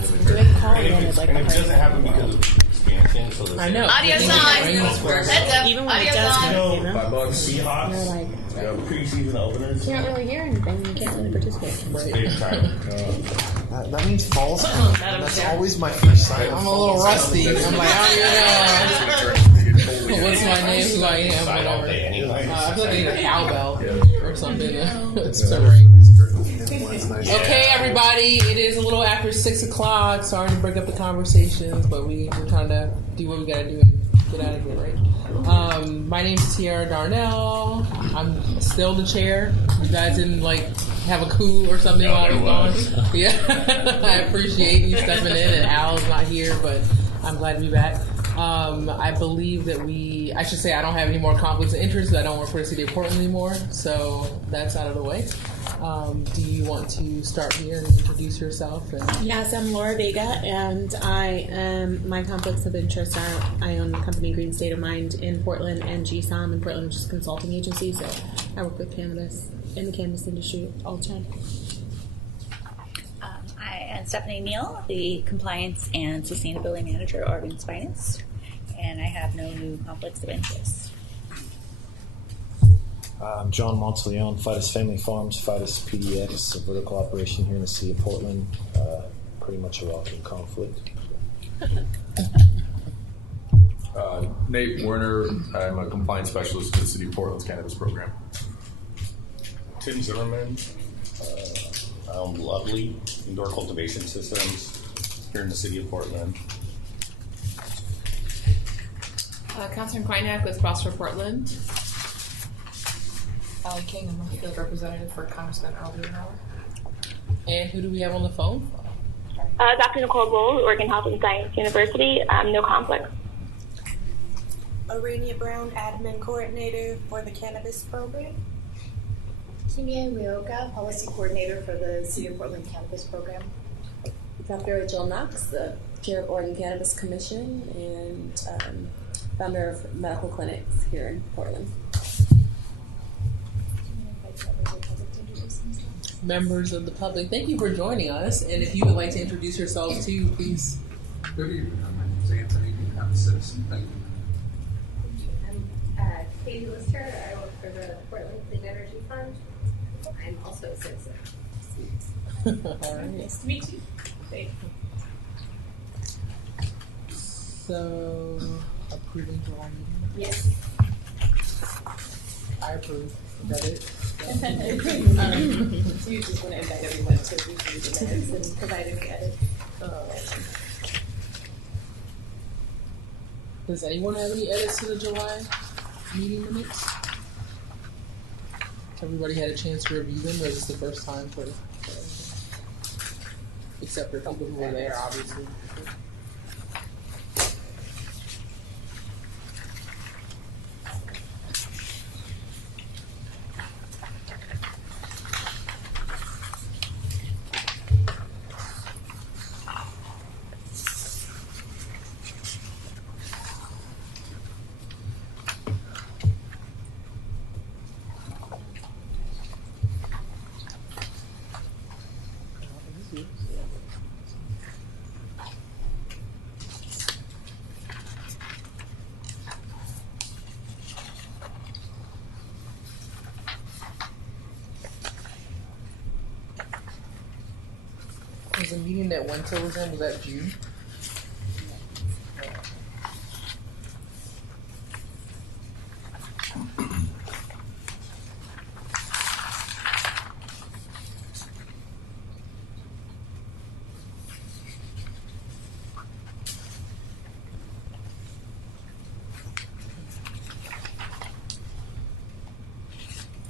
That's a good call. And it doesn't happen because of expansion. So I know. Audio sign. Heads up. Even when Audio it does sign. happen, you know, Seahawks, they're like, preseason openers. you can't really hear anything. You can't really participate. Big time. That means falls. That's always my first sign. I'm a little rusty. I'm like, I don't even know. What's my name? Who I am? I don't Whatever. pay anyway. I feel like I need a cowbell or something. Okay, everybody. It is a little after 6 o'clock. Sorry to break up the conversations, but we're trying to do what we gotta do and get out of here, right? My name's Tiara Darnell. I'm still the chair. You guys didn't have a coup or something while I was gone. Yeah, I appreciate you stepping in, and Al's not here, but I'm glad to be back. I believe that I should say I don't have any more conflicts of interest. I don't work for the city of Portland anymore, so that's out of the way. Do you want to start here and introduce yourself? Yes, I'm Laura Vega, and my conflicts of interest are I own the company Green State of Mind in Portland and GSOM in Portland, which is a consulting agency, so I work with cannabis in the cannabis industry all the time. I am Stephanie Neal, the Compliance and Sustainability Manager at Oregon's Finance, and I have no new conflicts of interest. I'm John Monteleone, Fidus Family Farms, Fidus PDX, a vertical operation here in the city of Portland. Pretty much a welcome conflict. Nate Werner, I'm a compliance specialist in the city of Portland's cannabis program. Tim Zimmerman. I own Lovely Indoor Cultivation Systems here in the city of Portland. Catherine Quinac with Prosper Portland. Allie King, I'm a field representative for Congressman Al Buenauer. And who do we have on the phone? Dr. Nicole Bowles, Oregon Health and Science University. No conflict. Arania Brown, admin coordinator for the cannabis program. Kimia Ryoka, policy coordinator for the City of Portland Cannabis Program. Dr. Rachel Knox, the chair of Oregon Cannabis Commission and founder of medical clinics here in Portland. Members of the public, thank you for joining us. And if you would like to introduce yourselves too, please. Good evening. My name is Anthony. I'm a citizen. Thank you. I'm Katie Lister. I work for the Portland Clean Energy Fund. I'm also a citizen. All right. Nice to meet you. Thank you. So, approving July meeting? Yes. I approve. Is that it? So you just want to invite everyone to review the minutes and provide any edits. Does anyone have any edits to the July meeting minutes? Everybody had a chance to review them, or is this the first time for except for people who were there, obviously. Was the meeting that Winter was in, was that June?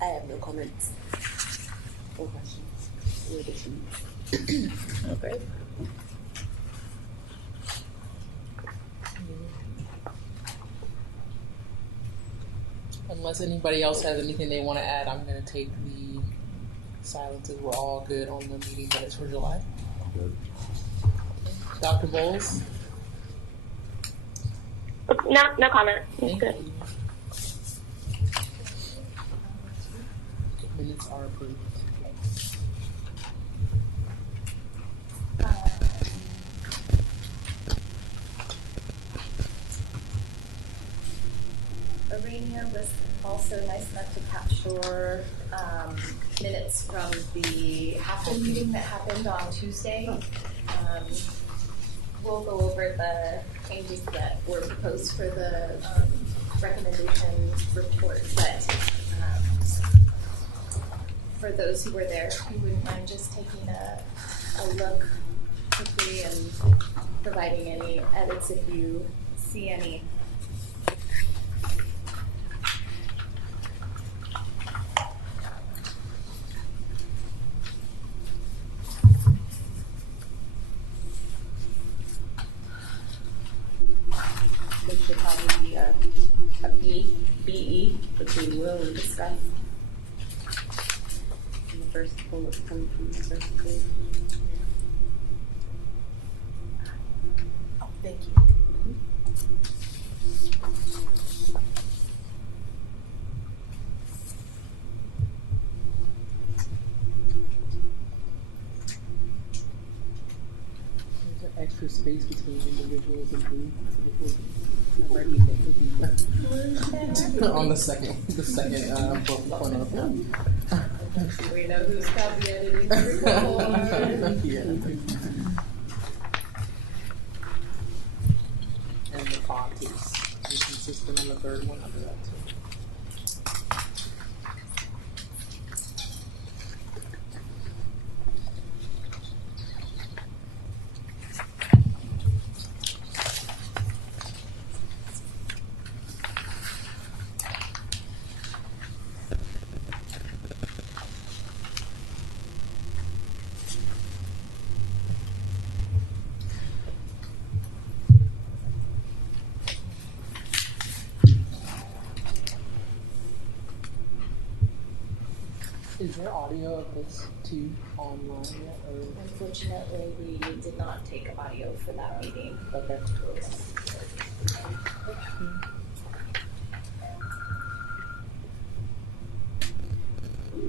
I have no comments or questions or additions. Okay. Unless anybody else has anything they want to add, I'm going to take the silence as we're all good on the meeting minutes for July. Good. Dr. Bowles? No comment. It's good. Minutes are approved. Kimia was also nice enough to capture minutes from the after meeting that happened on Tuesday. We'll go over the changes that were proposed for the recommendation report, but for those who were there, if you wouldn't mind just taking a look quickly and providing any edits if you see any. There should probably be a BE, which we will discuss in the first bullet point from the first page. Thank you. Extra space between individuals and groups. Might be on the second point of We know who's copy editing the report. yeah. And the font is inconsistent on the third one under that too. Is there audio of this too online yet? Or? Unfortunately, we did not take audio for that meeting. Okay.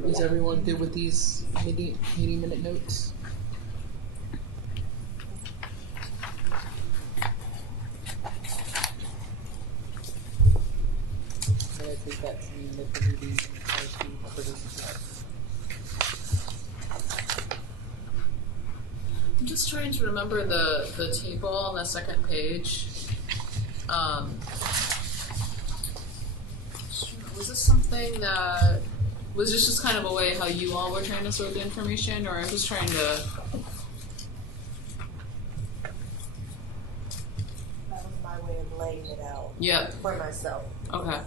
Is everyone good with these meeting minute notes? I think that's the meeting I'm just trying to remember the table on the second page. Was this something that was this just kind of a way how you all were trying to sort the information, or I'm just trying to? That was my way of laying it out. Yep. For myself. Okay.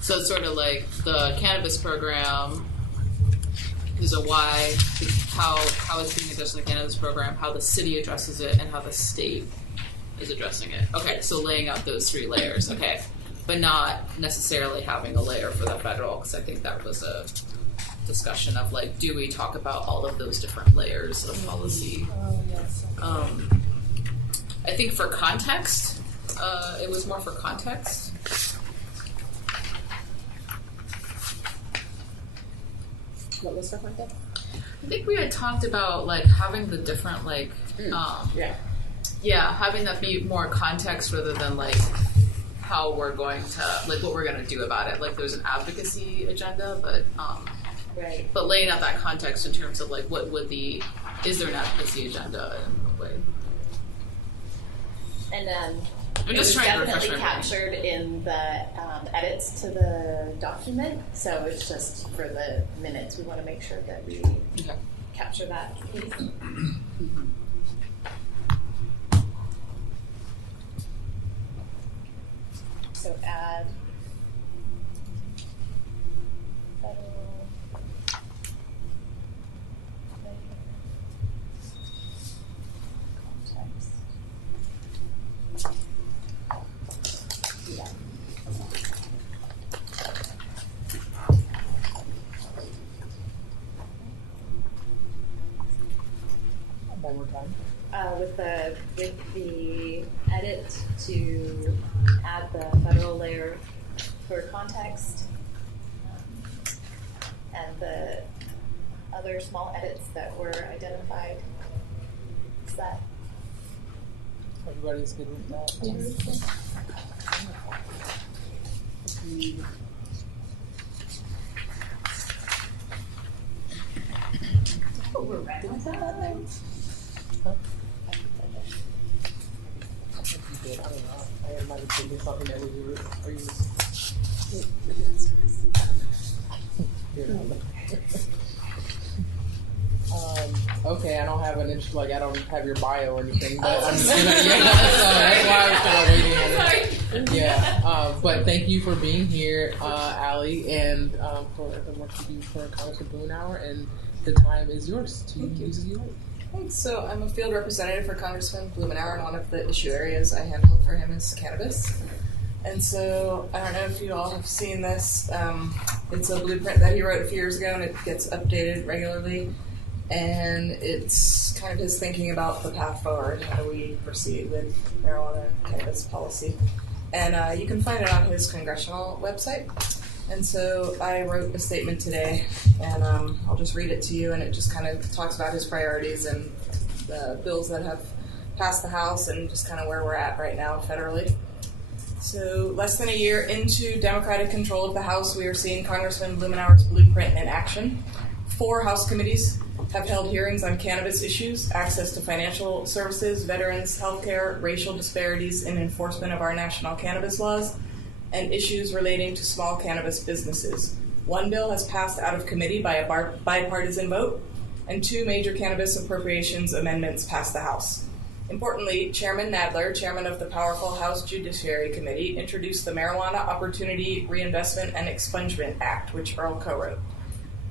So it's sort of like the cannabis program is a why, how it's being addressed in the cannabis program, how the city addresses it, and how the state is addressing it. Okay, so laying out those three layers, okay. But not necessarily having a layer for the federal, because I think that was a discussion of like, do we talk about all of those different layers of policy? Oh, yes. I think for context, it was more for context. What was the context? I think we had talked about like having the different like having that be more context rather than like how we're going to like what we're going to do about it. Like there's an advocacy agenda, but right. But laying out that context in terms of like what would is there an advocacy agenda in what way? And I'm it just was trying to refresh definitely my mind. captured in the edits to the document, so it's just for the minutes. We want to make sure that we capture that piece. So add federal context. Yeah. One more time. With the edit to add the federal layer for context, and the other small edits that were identified. Is that Everybody's good with that? Oh, we're ready with that? Huh? I think you did. I don't know. I might have taken something that was yours. Are you? Okay, I don't have an interest. Like I don't have your bio or anything, but I'm just gonna. Yeah, so that's why I was kind of waiting on it. Yeah, but thank you for being here, Allie, and for the work you do for Congressman Blumenauer, and the time is yours to use as you like. Thanks. So I'm a field representative for Congressman Blumenauer, and one of the issue areas I handle for him is cannabis. And so I don't know if you all have seen this. It's a blueprint that he wrote a few years ago, and it gets updated regularly. And it's kind of his thinking about the path forward. How do we proceed with marijuana and cannabis policy? And you can find it on his congressional website. And so I wrote a statement today, and I'll just read it to you, and it just kind of talks about his priorities and the bills that have passed the House and just kind of where we're at right now federally. So less than a year into Democratic control of the House, we are seeing Congressman Blumenauer's blueprint in action. 4 House committees have held hearings on cannabis issues, access to financial services, veterans, healthcare, racial disparities in enforcement of our national cannabis laws, and issues relating to small cannabis businesses. 1 bill has passed out of committee by a bipartisan vote, and 2 major cannabis appropriations amendments passed the House. Importantly, Chairman Nadler, chairman of the powerful House Judiciary Committee, introduced the Marijuana Opportunity Reinvestment and Expungement Act, which Earl co-wrote.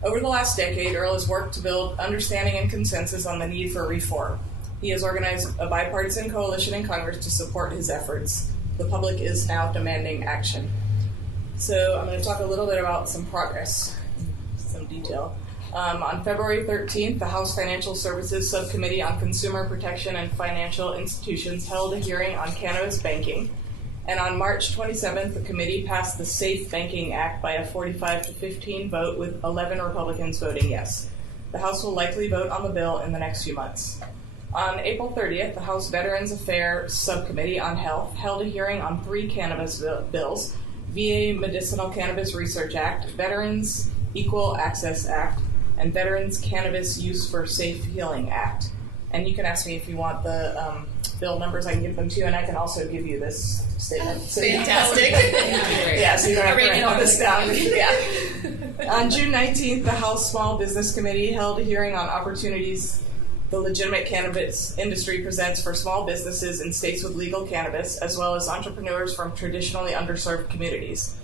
Over the last decade, Earl has worked to build understanding and consensus on the need for reform. He has organized a bipartisan coalition in Congress to support his efforts. The public is now demanding action. So I'm going to talk a little bit about some progress, some detail. On February 13th, the House Financial Services Subcommittee on Consumer Protection and Financial Institutions held a hearing on cannabis banking. And on March 27th, the committee passed the SAFE Banking Act by a 45-15 vote, with 11 Republicans voting yes. The House will likely vote on the bill in the next few months. On April 30th, the House Veterans Affairs Subcommittee on Health held a hearing on 3 cannabis bills: VA Medicinal Cannabis Research Act, Veterans Equal Access Act, and Veterans Cannabis Use for Safe Healing Act. And you can ask me if you want the bill numbers. I can give them to you, and I can also give you this statement. So fantastic. Yeah, so you don't have to write all this down. Yeah. On June 19th, the House Small Business Committee held a hearing on opportunities the legitimate cannabis industry presents for small businesses in states with legal cannabis, as well as entrepreneurs from traditionally underserved communities.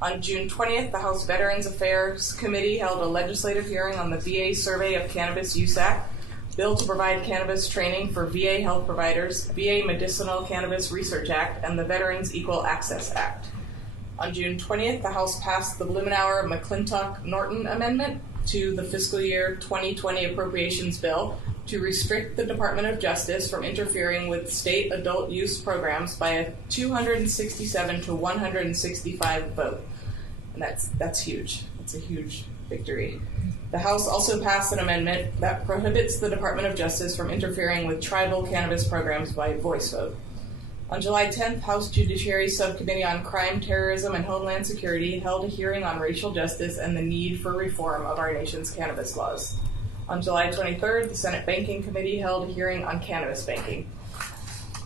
On June 20th, the House Veterans Affairs Committee held a legislative hearing on the VA Survey of Cannabis Use Act, bill to provide cannabis training for VA health providers, VA Medicinal Cannabis Research Act, and the Veterans Equal Access Act. On June 20th, the House passed the Blumenauer-McClintock-Norton Amendment to the fiscal year 2020 appropriations bill to restrict the Department of Justice from interfering with state adult use programs by a 267 to 165 vote. And that's huge. It's a huge victory. The House also passed an amendment that prohibits the Department of Justice from interfering with tribal cannabis programs by voice vote. On July 10th, House Judiciary Subcommittee on Crime, Terrorism, and Homeland Security held a hearing on racial justice and the need for reform of our nation's cannabis laws. On July 23rd, the Senate Banking Committee held a hearing on cannabis banking.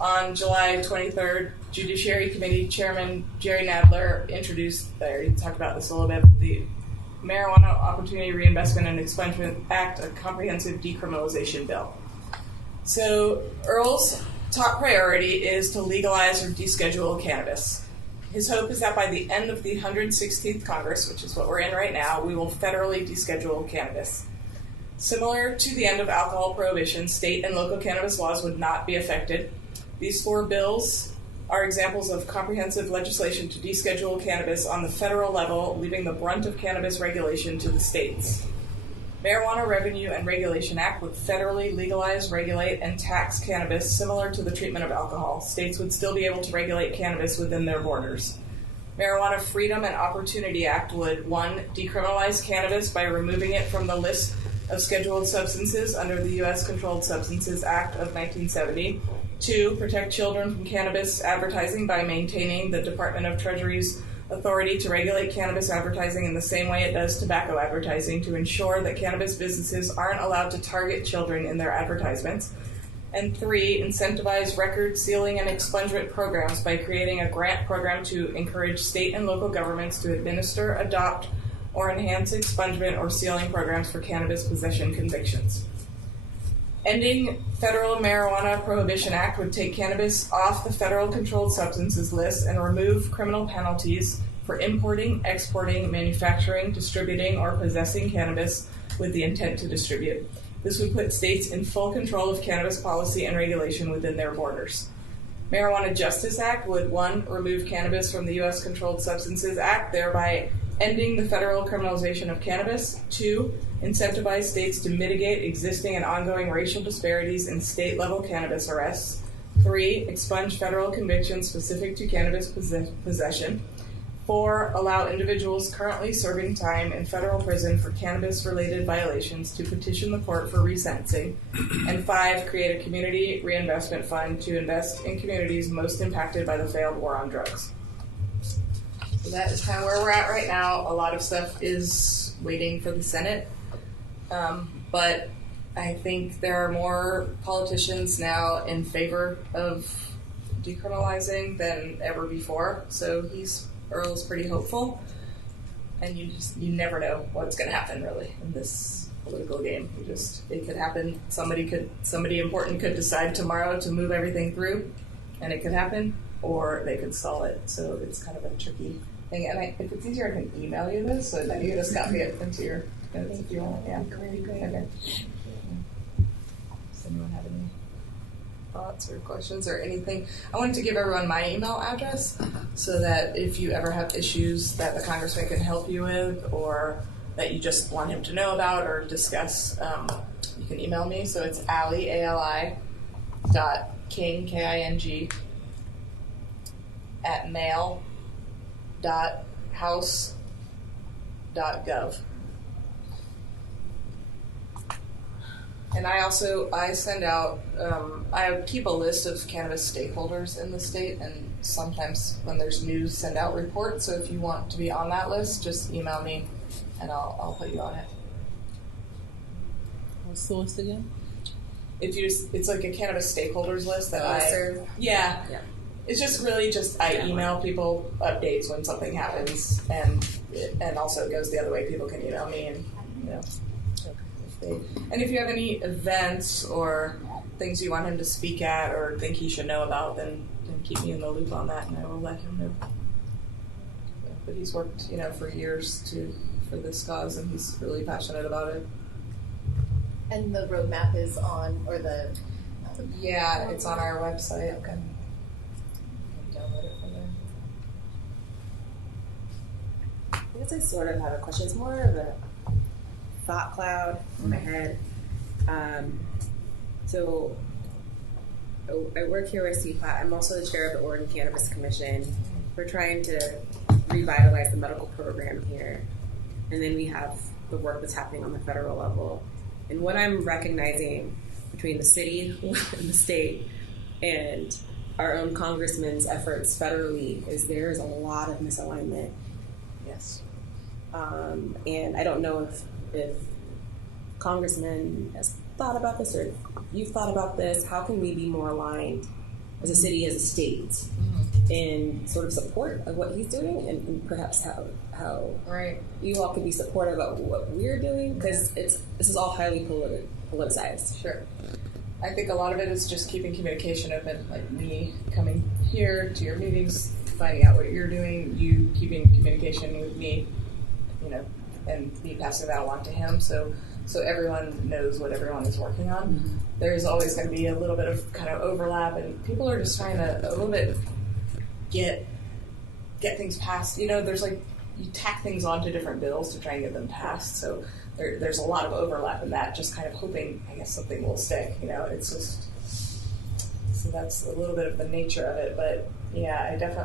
On July 23rd, Judiciary Committee Chairman Jerry Nadler introduced, I already talked about this a little bit, the Marijuana Opportunity Reinvestment and Expungement Act, a comprehensive decriminalization bill. So Earl's top priority is to legalize or deschedule cannabis. His hope is that by the end of the 116th Congress, which is what we're in right now, we will federally deschedule cannabis. Similar to the end of alcohol prohibition, state and local cannabis laws would not be affected. These 4 bills are examples of comprehensive legislation to deschedule cannabis on the federal level, leaving the brunt of cannabis regulation to the states. Marijuana Revenue and Regulation Act would federally legalize, regulate, and tax cannabis similar to the treatment of alcohol. States would still be able to regulate cannabis within their borders. Marijuana Freedom and Opportunity Act would, 1, decriminalize cannabis by removing it from the list of scheduled substances under the U.S. Controlled Substances Act of 1970, 2, protect children from cannabis advertising by maintaining the Department of Treasury's authority to regulate cannabis advertising in the same way it does tobacco advertising to ensure that cannabis businesses aren't allowed to target children in their advertisements. And 3, incentivize record sealing and expungement programs by creating a grant program to encourage state and local governments to administer, adopt, or enhance expungement or sealing programs for cannabis possession convictions. Ending Federal Marijuana Prohibition Act would take cannabis off the federal controlled substances list and remove criminal penalties for importing, exporting, manufacturing, distributing, or possessing cannabis with the intent to distribute. This would put states in full control of cannabis policy and regulation within their borders. Marijuana Justice Act would 1, remove cannabis from the U.S. Controlled Substances Act, thereby ending the federal criminalization of cannabis. 2, incentivize states to mitigate existing and ongoing racial disparities in state-level cannabis arrests. 3, expunge federal convictions specific to cannabis possession. 4, allow individuals currently serving time in federal prison for cannabis-related violations to petition the court for resentencing. And 5, create a community reinvestment fund to invest in communities most impacted by the failed war on drugs. So that is kind of where we're at right now. A lot of stuff is waiting for the Senate. But I think there are more politicians now in favor of decriminalizing than ever before. So Earl is pretty hopeful. And you never know what's going to happen really in this political game. It could happen. Somebody important could decide tomorrow to move everything through, and it could happen, or they could stall it. So it's kind of a tricky thing. And if it's easier, I can email you this, so that you can just copy it into your notes if you want. Yeah. Okay. Does anyone have any thoughts or questions or anything? I wanted to give everyone my email address so that if you ever have issues that the congressman can help you with, or that you just want him to know about or discuss, you can email me. So it's Ali, Ali.King, King, at mail.house.gov. And I send out, I keep a list of cannabis stakeholders in the state, and sometimes when there's news, send out reports. So if you want to be on that list, just email me and I'll put you on it. What's the list again? It's like a cannabis stakeholders list that I serve. Yeah. It's just really I email people updates when something happens, and also it goes the other way. People can email me, and if you have any events or things you want him to speak at or think he should know about, then keep me in the loop on that, and I will let him know. But he's worked, for years for this cause, and he's really passionate about it. And the roadmap is on, or the... Yeah, it's on our website. Okay. Download it from there. I guess I sort of have a question. It's more of a thought cloud in my head. So I work here with CPOT. I'm also the chair of the Oregon Cannabis Commission. We're trying to revitalize the medical program here. And then we have the work that's happening on the federal level. And what I'm recognizing between the city and the state and our own congressman's efforts federally is there is a lot of misalignment. Yes. And I don't know if Congressman has thought about this, or you've thought about this. How can we be more aligned as a city, as a state, in sort of support of what he's doing, and perhaps how right. you all could be supportive of what we're doing, because this is all highly politicized. Sure. I think a lot of it is just keeping communication open, like me coming here to your meetings, finding out what you're doing, you keeping communication with me, and me passing that along to him, so everyone knows what everyone is working on. Mm-hmm. There's always going to be a little bit of kind of overlap, and people are just trying to a little bit get things passed. There's you tack things onto different bills to try and get them passed, so there's a lot of overlap in that, just kind of hoping, I guess, something will stick. It's just, so that's a little bit of the nature of it. But yeah, I have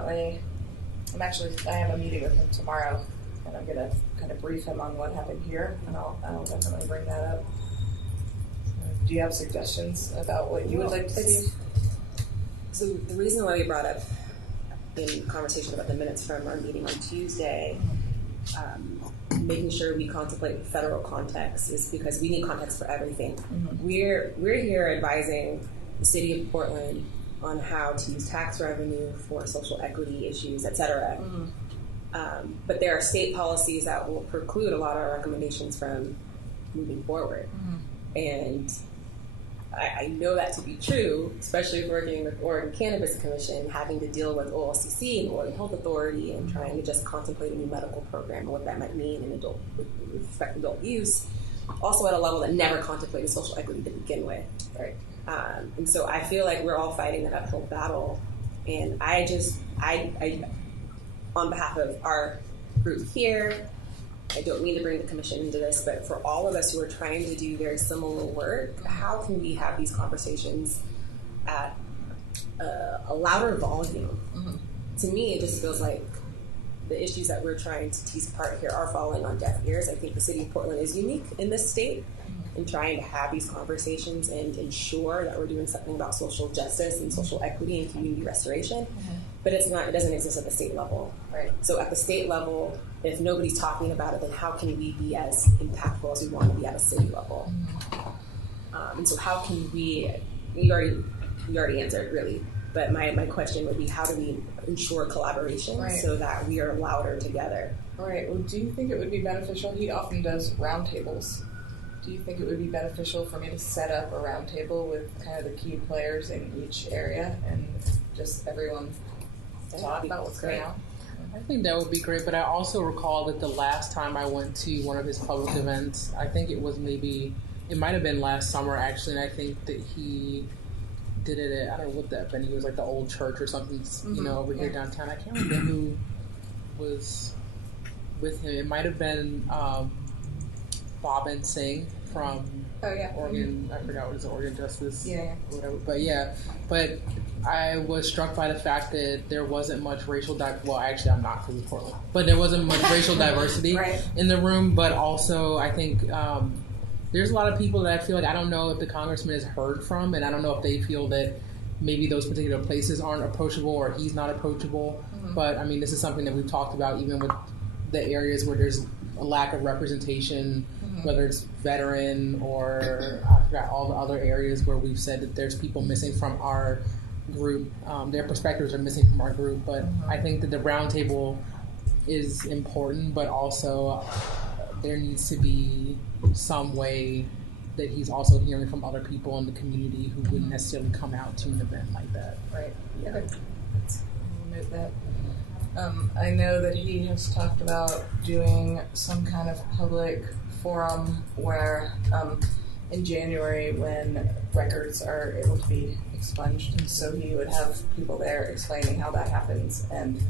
a meeting with him tomorrow, and I'm gonna kind of brief him on what happened here, and I'll definitely bring that up. So, do you have suggestions about what you would like to see? So the reason why we brought up in conversation about the minutes from our meeting on Tuesday, making sure we contemplate federal context is because we need context for everything. We're here advising the city of Portland on how to use tax revenue for social equity issues, et cetera. But there are state policies that will preclude a lot of our recommendations from moving forward. And I know that to be true, especially working with Oregon Cannabis Commission, having to deal with OLCC and Oregon Health Authority and trying to just contemplate a new medical program and what that might mean in adult, with respect to adult use, also at a level that never contemplated social equity to begin with. Right. And so I feel like we're all fighting that uphill battle. And I on behalf of our group here, I don't mean to bring the commission into this, but for all of us who are trying to do very similar work, how can we have these conversations at a louder volume? To me, it just feels like the issues that we're trying to tease apart here are falling on deaf ears. I think the city of Portland is unique in this state in trying to have these conversations and ensure that we're doing something about social justice and social equity and community restoration. But it doesn't exist at the state level. Right. So at the state level, if nobody's talking about it, then how can we be as impactful as we want to be at a city level? And so how can we already answered really, but my question would be, how do we ensure collaboration so that we are louder together? Right. Well, do you think it would be beneficial? He often does roundtables. Do you think it would be beneficial for me to set up a roundtable with kind of the key players in each area and just everyone talk about what's going on? I think that would be great, but I also recall that the last time I went to one of his public events, I think it might have been last summer actually, and I think that he did it at, I don't know what that venue was, like the old church or something, over here downtown. I can't remember who was with him. It might have been Bob and Singh from Oregon. I forgot what it is, Oregon Justice. Whatever. But I was struck by the fact that there wasn't much racial well, actually, I'm not because of Portland, but there wasn't much racial diversity in the room. But also, I think there's a lot of people that I feel like I don't know if the congressman has heard from, and I don't know if they feel that maybe those particular places aren't approachable or he's not approachable. But I mean, this is something that we've talked about even with the areas where there's a lack of representation, whether it's veteran or I forgot all the other areas where we've said that there's people missing from our group. Their perspectives are missing from our group, but I think that the roundtable is important, but also there needs to be some way that he's also hearing from other people in the community who wouldn't necessarily come out to an event like that. Right. Yeah. Okay. I'll note that. I know that he has talked about doing some kind of public forum where in January when records are able to be expunged, so he would have people there explaining how that happens and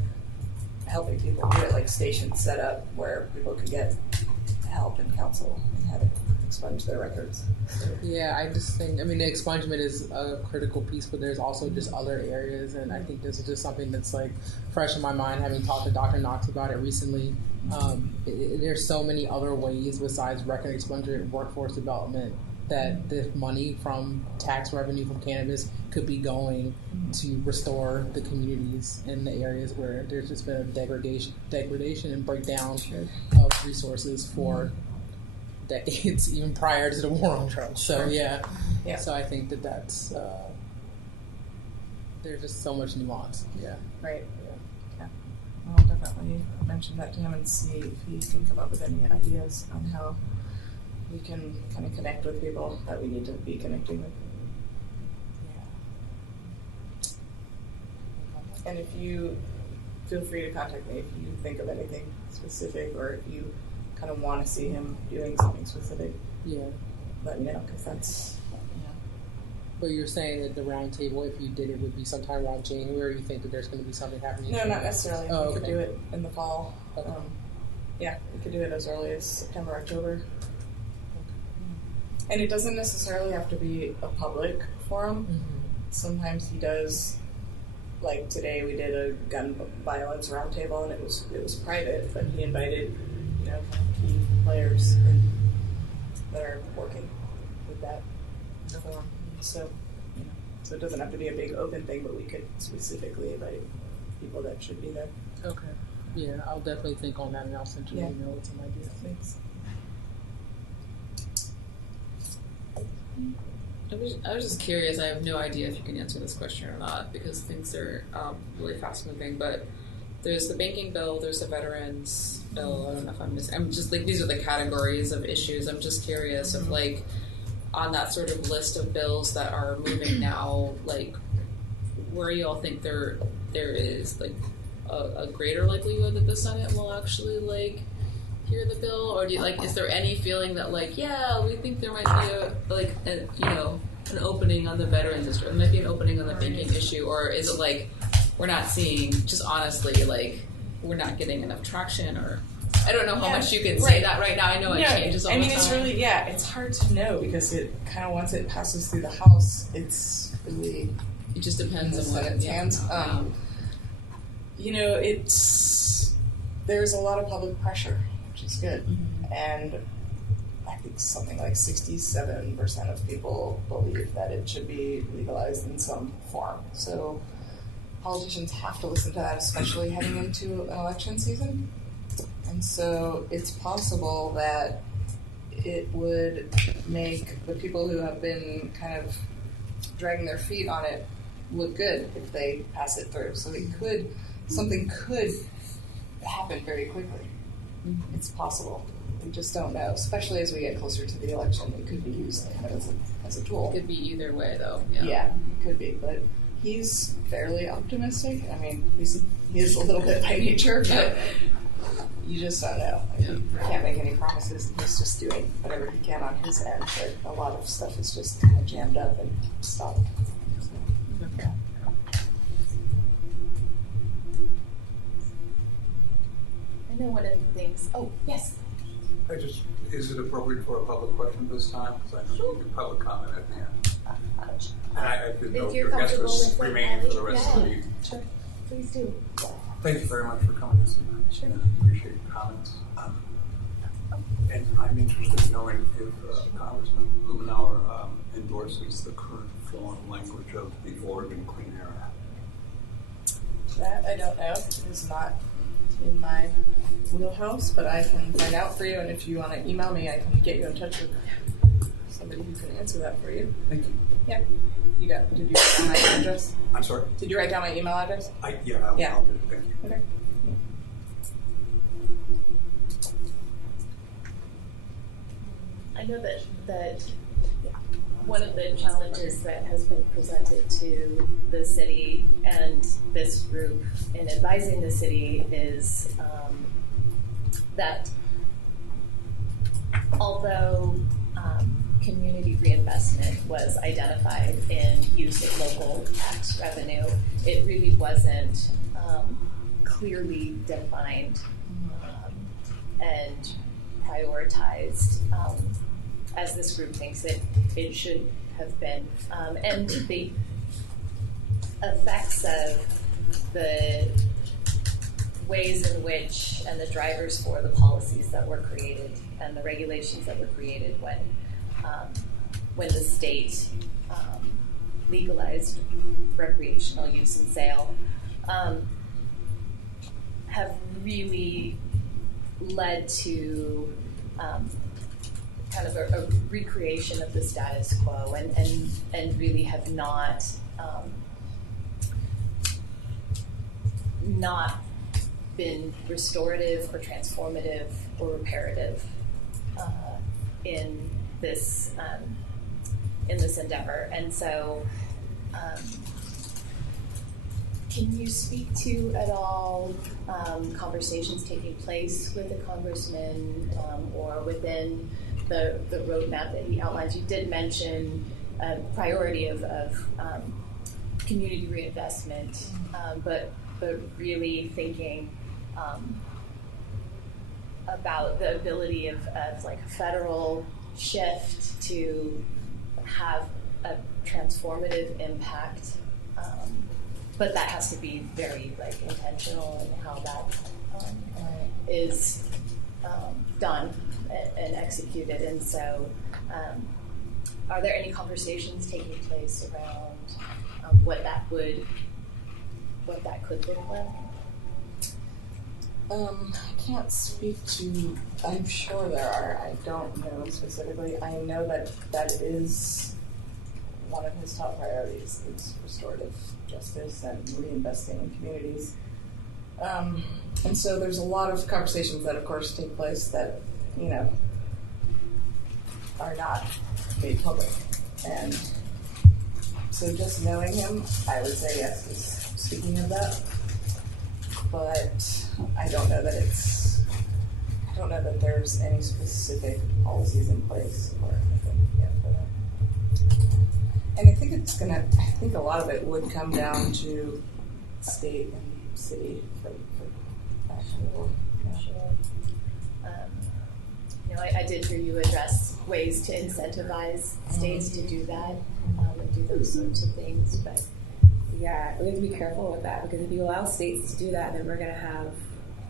helping people do it, like stations set up where people could get help and counsel and how to expunge their records. Yeah, I just think, the expungement is a critical piece, but there's also just other areas, and I think this is just something that's like fresh in my mind, having talked to Dr. Knox about it recently. There's so many other ways besides record expunge and workforce development that this money from tax revenue from cannabis could be going to restore the communities in the areas where there's just been a degradation and breakdown of resources for decades, even prior to the war on drugs. So so I think that's there's just so much nuance. Right. Yeah. I'll definitely mention that to him and see if he can come up with any ideas on how we can kind of connect with people that we need to be connecting with. And if you feel free to contact me if you think of anything specific or if you kind of want to see him doing something specific. Let me know, because that's. But you're saying that the roundtable, if you did it, would be sometime around January. You think that there's going to be something happening? No, not necessarily. Oh, we could do it in the fall. Okay. We could do it as early as September, October. And it doesn't necessarily have to be a public forum. Sometimes he does, like today we did a gun violence roundtable and it was private, but he invited, key players that are working with that forum. So, So it doesn't have to be a big open thing, but we could specifically invite people that should be there. Okay. Yeah, I'll definitely think on that, and I'll send you an email with some ideas. Thanks. I was just curious. I have no idea if you can answer this question or not because things are really fast moving. But there's the banking bill, there's the veterans bill. I don't know if I'm missing. I'm just like these are the categories of issues. I'm just curious if like on that sort of list of bills that are moving now, like where y'all think there is like a greater likelihood that the Senate will actually like hear the bill, or do you, like is there any feeling that like we think there might be an opening on the veterans issue, there might be an opening on the banking issue, or is it like we're not seeing, just honestly, like we're not getting enough traction, or I don't know how much you can say that right now. I know it changes all the time. It's really, it's hard to know because it kind of, once it passes through the House, it's really... It just depends on what it's hands. There's a lot of public pressure, which is good. Mm-hmm. And I think something like 67% of people believe that it should be legalized in some form. So politicians have to listen to that, especially heading into an election season. And so it's possible that it would make the people who have been kind of dragging their feet on it look good if they pass it through. So something could happen very quickly. Mm-hmm. It's possible. We just don't know, especially as we get closer to the election. It could be used kind of as a tool. It could be either way, though. Yeah, it could be. But he's fairly optimistic. I mean, he is a little bit by nature, but you just don't know. He can't make any promises. He's just doing whatever he can on his end. But a lot of stuff is just kind of jammed up and stopped. Yeah. I know one of the things. Oh, yes. Is it appropriate for a public question this time? Because I know you can public comment at the end. And I could know your guest was remaining for the rest of the meeting. Sure. Please do. Thank you very much for coming this evening. Sure. I appreciate your comments. And I'm interested in knowing if Congressman Blumenauer endorses the current form language of the Oregon Clean Air Act. That I don't know. It is not in my wheelhouse, but I can find out for you. And if you want to email me, I can get you in touch with somebody who can answer that for you. Thank you. Yeah. Did you write down my address? I'm sorry? Did you write down my email address? I'll do it. Thank you. Okay. I know that one of the challenges that has been presented to the city and this group in advising the city is that although community reinvestment was identified in use of local tax revenue, it really wasn't clearly defined and prioritized as this group thinks it should have been. And the effects of the ways in which and the drivers for the policies that were created and the regulations that were created when the state legalized recreational use and sale have really led to kind of a recreation of the status quo and really have not been restorative or transformative or reparative in this endeavor. And so can you speak to at all conversations taking place with the congressman or within the roadmap that he outlines? You did mention a priority of community reinvestment, but really thinking about the ability of like a federal shift to have a transformative impact, but that has to be very like intentional in how that is done and executed. And so are there any conversations taking place around what that could look like? I can't speak to, I'm sure there are, I don't know specifically. I know that is one of his top priorities, is restorative justice and reinvesting in communities. And so there's a lot of conversations that of course take place that, you know, are not made public. And so just knowing him, I would say yes, he's speaking of that. But I don't know that there's any specific policies in place or anything yet for that. And I think a lot of it would come down to state and city for actual. Yeah. Sure. I did hear you address ways to incentivize states to do that and do those sorts of things, but yeah, we have to be careful with that, because if you allow states to do that, then we're going to have,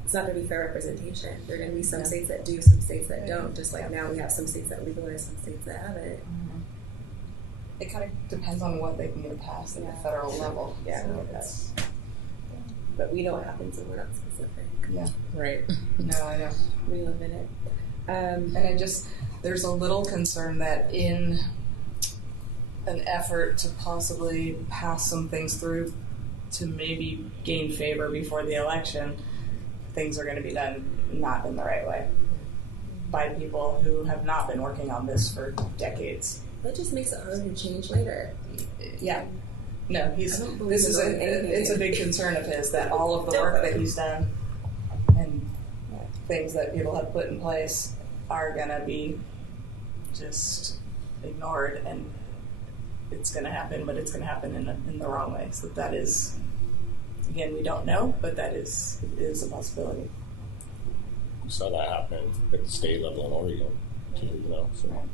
it's not going to be fair representation. There are going to be some states that do, some states that don't, just like now we have some states that legalize, some states that haven't. It kind of depends on what they can get passed at the federal level. Yeah, so but we know what happens when we're not specific. Yeah. Right. No, I know. We live in it. And there's a little concern that in an effort to possibly pass some things through to maybe gain favor before the election, things are going to be done not in the right way by people who have not been working on this for decades. That just makes it hard to change later. Yeah. No, it's a big concern of his that all of the work that he's done and things that people have put in place are going to be just ignored, and it's going to happen, but it's going to happen in the wrong way. So that is, again, we don't know, but it is a possibility. We saw that happen at the state level in Oregon, too, you know, so I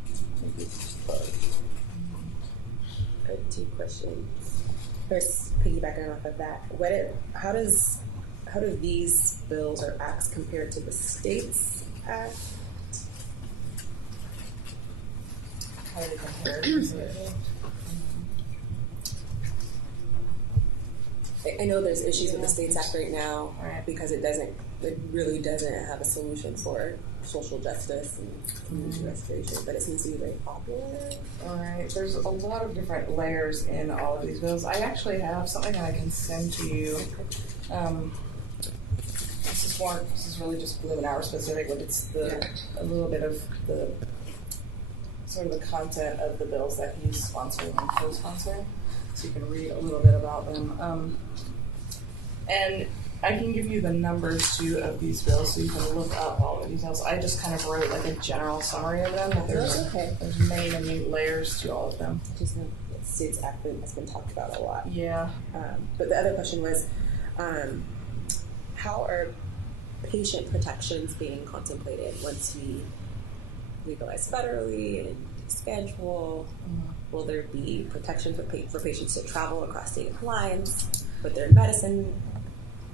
think it's I have two questions. First, piggybacking off of that, how do these bills or acts compare to the state's act? How do they compare? I know there's issues with the States Act right now because it really doesn't have a solution for social justice and community restoration, but it seems to be very popular. All right, there's a lot of different layers in all of these bills. I actually have something that I can send to you. This is really just Blue and Hour specific, but it's a little bit of the sort of the content of the bills that he's sponsoring and co-sponsoring, so you can read a little bit about them. And I can give you the numbers too of these bills, so you can look up all the details. I just kind of wrote like a general summary of them. But there's many layers to all of them. Just the States Act has been talked about a lot. Yeah. But the other question was, how are patient protections being contemplated once we legalize federally and schedule? Will there be protection for patients to travel across state lines with their medicine?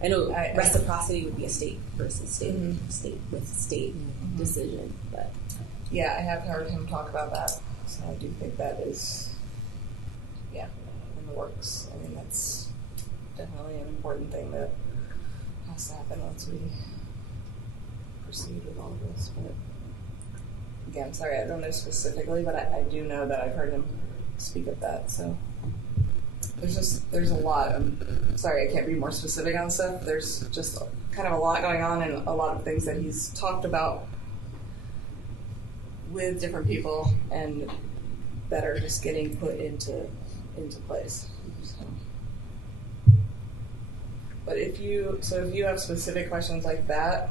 I know reciprocity would be a state versus state with state decision, but yeah, I have heard him talk about that, so I do think that is in the works. I mean, that's definitely an important thing that has to happen once we proceed with all of this. But again, sorry, I don't know specifically, but I do know that I've heard him speak of that. So there's a lot. I'm sorry, I can't be more specific on stuff. There's just kind of a lot going on and a lot of things that he's talked about with different people and that are just getting put into place. So. But if you have specific questions like that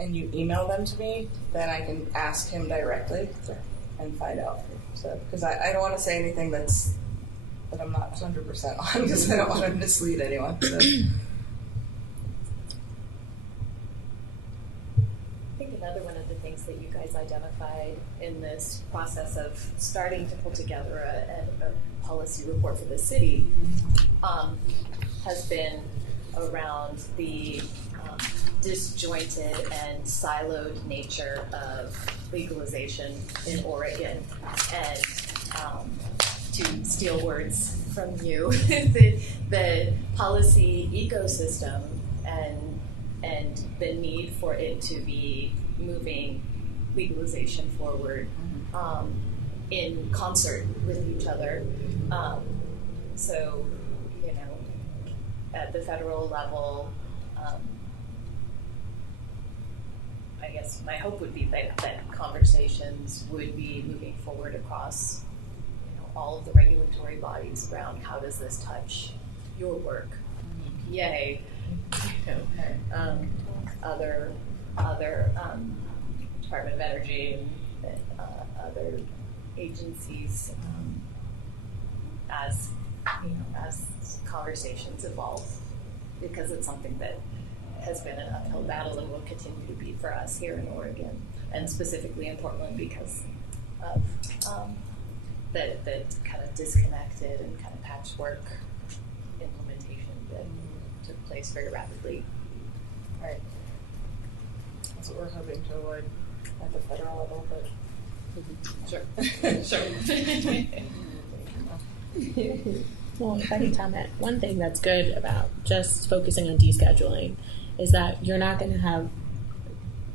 and you email them to me, then I can ask him directly and find out. So, because I don't want to say anything that I'm not 100% on, because I don't want to mislead anyone. So. I think another one of the things that you guys identified in this process of starting to pull together a policy report for the city has been around the disjointed and siloed nature of legalization in Oregon, and to steal words from you, the policy ecosystem and the need for it to be moving legalization forward in concert with each other. So, you know, at the federal level, I guess my hope would be that conversations would be moving forward across, you know, all of the regulatory bodies around how does this touch your work, EPA, you know, other Department of Energy and other agencies, as you know, as conversations evolve, because it's something that has been an uphill battle and will continue to be for us here in Oregon, and specifically in Portland because of the kind of disconnected and kind of patchwork implementation that took place very rapidly. Right. That's what we're hoping to avoid at the federal level, but sure. Well, if I can comment, one thing that's good about just focusing on descheduling is that you're not going to have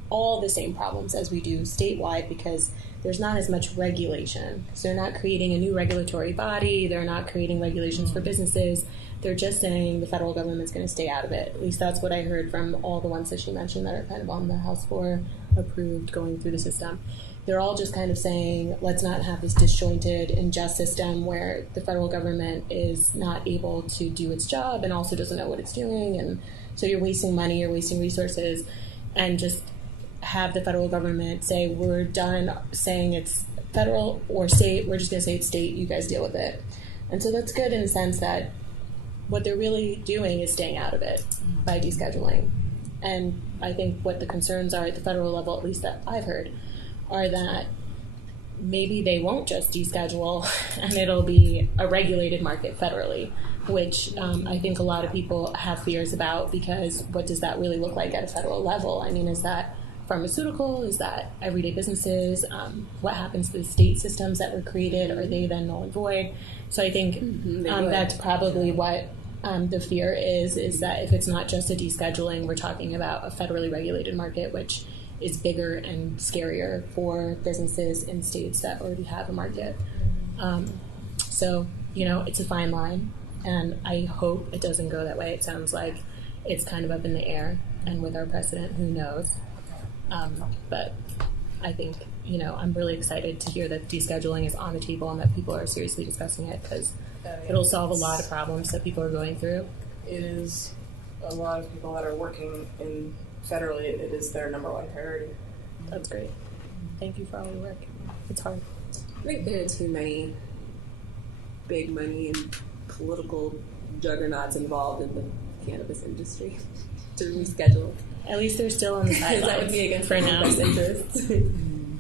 all the same problems as we do statewide because there's not as much regulation. So they're not creating a new regulatory body. They're not creating regulations for businesses. They're just saying the federal government's going to stay out of it. At least that's what I heard from all the ones that she mentioned that are kind of on the House floor, approved, going through the system. They're all just kind of saying, let's not have this disjointed, unjust system where the federal government is not able to do its job and also doesn't know what it's doing. And so you're wasting money, you're wasting resources, and just have the federal government say, we're done saying it's federal or state, we're just going to say it's state, you guys deal with it. And so that's good in the sense that what they're really doing is staying out of it by descheduling. And I think what the concerns are at the federal level, at least that I've heard, are that maybe they won't just deschedule and it'll be a regulated market federally, which I think a lot of people have fears about, because what does that really look like at a federal level? I mean, is that pharmaceutical? Is that everyday businesses? What happens to the state systems that were created? Are they then null and void? So I think that's probably what the fear is that if it's not just a descheduling, we're talking about a federally regulated market, which is bigger and scarier for businesses in states that already have a market. So, you know, it's a fine line, and I hope it doesn't go that way. It sounds like it's kind of up in the air, and with our president, who knows? But I think, you know, I'm really excited to hear that descheduling is on the table and that people are seriously discussing it, because it'll solve a lot of problems that people are going through. It is a lot of people that are working in federally, it is their number one priority. That's great. Thank you for all your work. It's hard. I think there are too many big money and political juggernauts involved in the cannabis industry to reschedule. At least they're still on the sidelines. That would be against for now. best interests.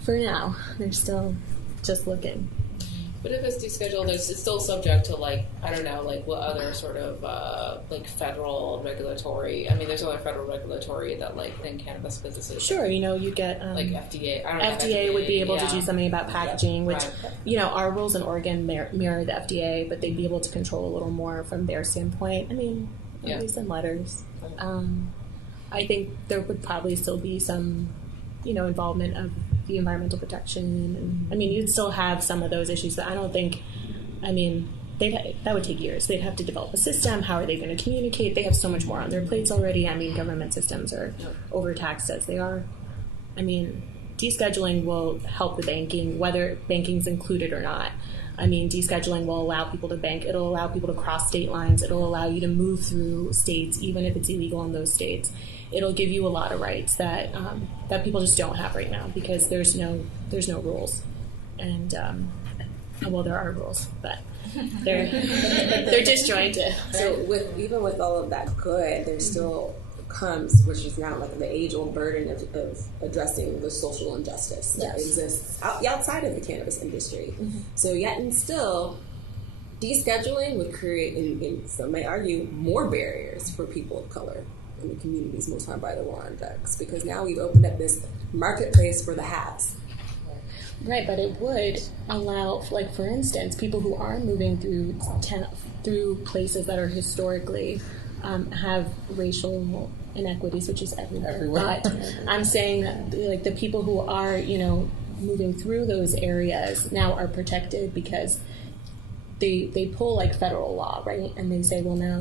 For now, they're still just looking. But if it's descheduled, it's still subject to, like, I don't know, like what other sort of like federal regulatory. I mean, there's other federal regulatory that like than cannabis businesses. Sure, you know, you get like FDA. I don't know, FDA would be able to do something about packaging, which Right. you know, our rules in Oregon mirror the FDA, but they'd be able to control a little more from their standpoint. I mean, at least in letters. I think there would probably still be some, you know, involvement of the environmental protection. And, I mean, you'd still have some of those issues, but I don't think, I mean, that would take years. They'd have to develop a system. How are they going to communicate? They have so much more on their plates already. I mean, government systems are overtaxed as they are. I mean, descheduling will help the banking, whether banking's included or not. I mean, descheduling will allow people to bank. It'll allow people to cross state lines. It'll allow you to move through states, even if it's illegal in those states. It'll give you a lot of rights that that people just don't have right now because there's no rules, and well, there are rules, but they're disjointed. So even with all of that good, there still comes, which is now like the age-old burden of addressing the social injustice that exists outside of the cannabis industry. So yet and still, descheduling would create, and some may argue, more barriers for people of color in the communities most harmed by the war on drugs, because now we've opened up this marketplace for the haves. Right, but it would allow, like, for instance, people who are moving through places that are historically have racial inequities, which is everywhere. But I'm saying that, like, the people who are, moving through those areas now are protected because they pull, like, federal law, right? And they say, well, now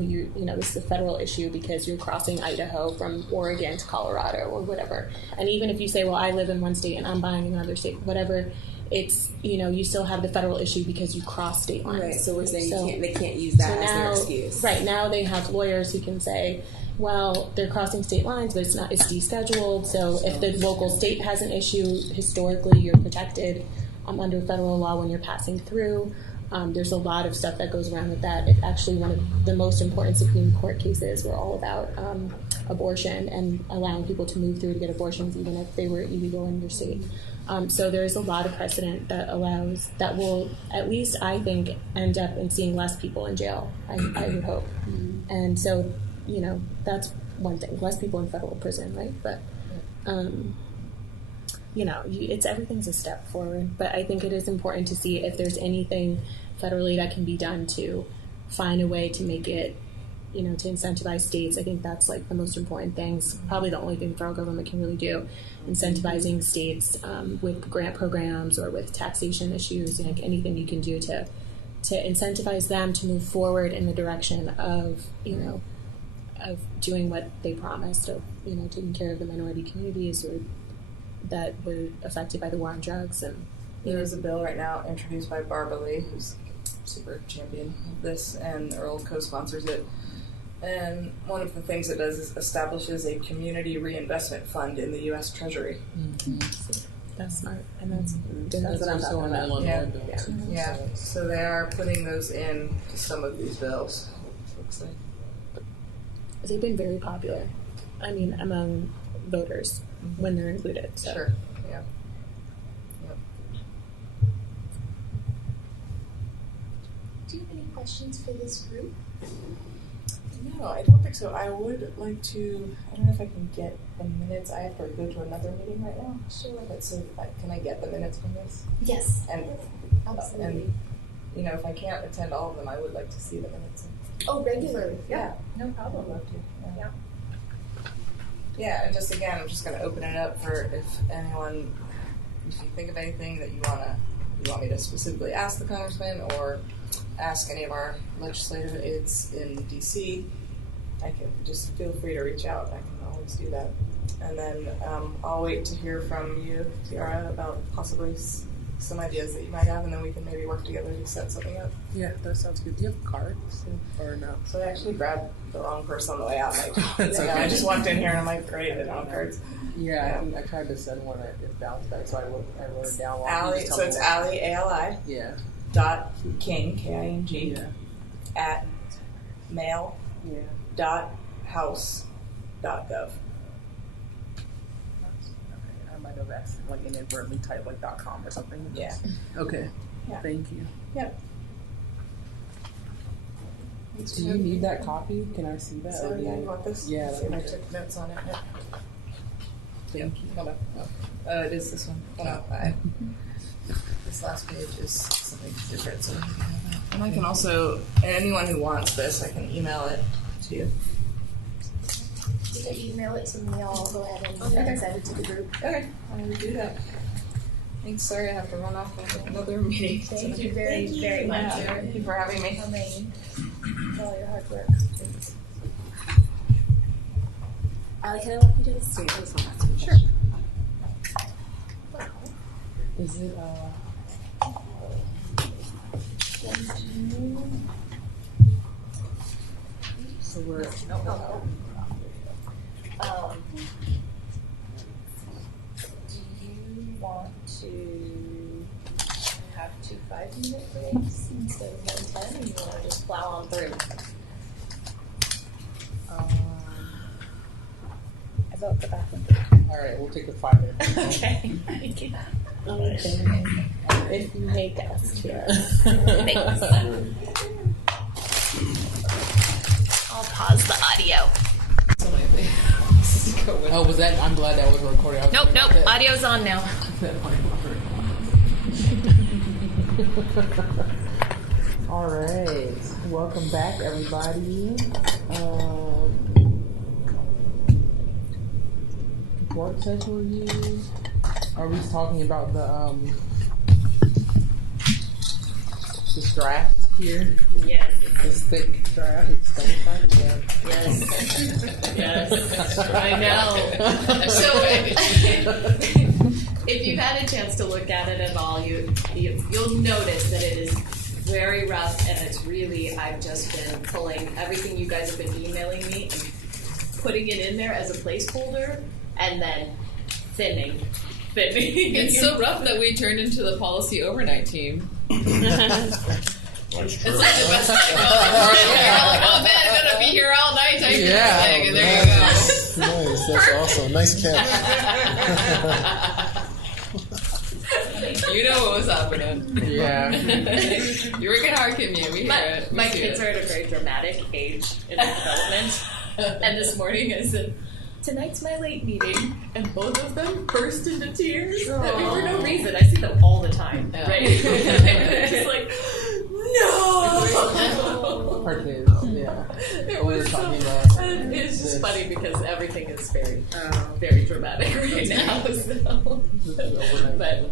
this is a federal issue because you're crossing Idaho from Oregon to Colorado or whatever. And even if you say, well, I live in one state and I'm buying in another state, whatever, it's, you still have the federal issue because you cross state lines. Right, so we're saying they can't use that as their excuse. Right, now they have lawyers who can say, well, they're crossing state lines, but it's descheduled, so if the local state has an issue, historically you're protected under federal law when you're passing through. There's a lot of stuff that goes around with that. It's actually one of the most important Supreme Court cases were all about abortion and allowing people to move through to get abortions even if they were illegal in your state. So there's a lot of precedent that will, at least I think, end up in seeing less people in jail, I would hope. And so, that's one thing, less people in federal prison, right? But, everything's a step forward. But I think it is important to see if there's anything federally that can be done to find a way to make it, to incentivize states. I think that's, like, the most important things. Probably the only thing the federal government can really do, incentivizing states with grant programs or with taxation issues, like anything you can do to incentivize them to move forward in the direction of, of doing what they promised, of, taking care of the minority communities or that were affected by the war on drugs. And there is a bill right now introduced by Barbara Lee, who's super champion of this, and Earl co-sponsors it. And one of the things it does is establishes a community reinvestment fund in the U.S. Treasury. That's smart, and that's what I'm talking about. Yeah. So they are putting those in to some of these bills. They've been very popular. I mean, among voters when they're included. So. Sure. Yeah. Yep. Do you have any questions for this group? No, I don't think so. I would like to. I don't know if I can get the minutes. I have to go to another meeting right now. Sure. But so, can I get the minutes from this? Yes. And absolutely. And if I can't attend all of them, I would like to see the minutes. Oh, regularly. Yeah. No problem. I'd love to. Yeah. Yeah, and just again, I'm just going to open it up for if you think of anything that you want me to specifically ask the congressman or ask any of our legislative aides in DC, I can just feel free to reach out. I can always do that. And then I'll wait to hear from you, Tiara, about possibly some ideas that you might have, and then we can maybe work together to set something up. Yeah, that sounds good. Do you have cards or no? So I actually grabbed the wrong person on the way out. That's okay. I just walked in here and I'm like, great, I don't have cards. Yeah, I tried to send one. It bounced back, so I wrote it down. Allie, so it's Allie, A-L-I. Yeah. .king, K-I-N-G. Yeah. At mail. Yeah. .house.gov. I might have inadvertently typed .com or something. Yeah. Okay. Yeah. Thank you. Yep. Do you need that copy? Can I see that? So yeah, you want this? Yeah. See if I took notes on it. Yep. Thank you. Hold on. Oh, it is this one. Hold on. This last page is something different, so and I can also, anyone who wants this, I can email it to you. You can email it to me. I'll go ahead and send it to the group. Okay, I will do that. Thanks. Sorry, I have to run off to another meeting. Thank you very, very much. Thank you for having me. For all your hard work. Allie, can I walk you to the stairs? Sure. Is it so we're do you want to have 2 5-minute breaks instead of 1 10, or you want to just plow on through? I vote for that one. all right, we'll take a 5 minute. Okay. Thank you. Okay. If you make us, yeah. Thanks. I'll pause the audio. Oh, was that? I'm glad that was recorded. Nope. Audio's on now. All right, welcome back, everybody. Work session review. Are we talking about this draft here? Yes. This thick draft. It's double-sided. Yes. Yes. I know. So, if you've had a chance to look at it at all, you'll notice that it is very rough, and it's really, I've just been pulling everything you guys have been emailing me and putting it in there as a placeholder, and then thinning. It's so rough that we turned into the policy overnight team. That's It's true. like the best thing of all. You're like, oh man, I'm gonna be here all night type Yeah. thing, and there you go. Nice, that's awesome. Nice catch. You know what was happening. Yeah. You're working hard, Kimmy. We hear it. My kids are at a very dramatic age in their development, and this morning I said, tonight's my late meeting, and both of them burst into tears for no reason. I see them all the time, right? They're just like, no! Our kids, yeah. It We were was talking so, about and it's just this. funny because everything is very dramatic right now. So. But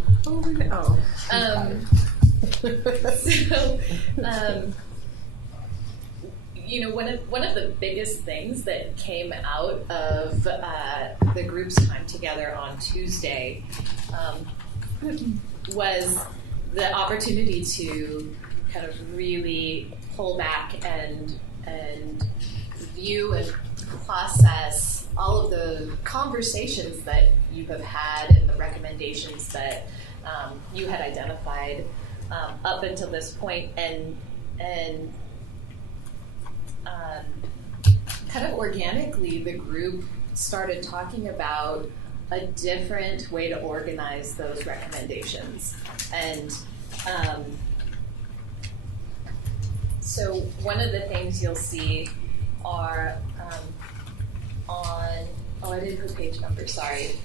you know, one of the biggest things that came out of the group's time together on Tuesday was the opportunity to kind of really pull back and view and process all of the conversations that you have had and the recommendations that you had identified up until this point, and kind of organically the group started talking about a different way to organize those recommendations. And so one of the things you'll see are I didn't put page number, sorry.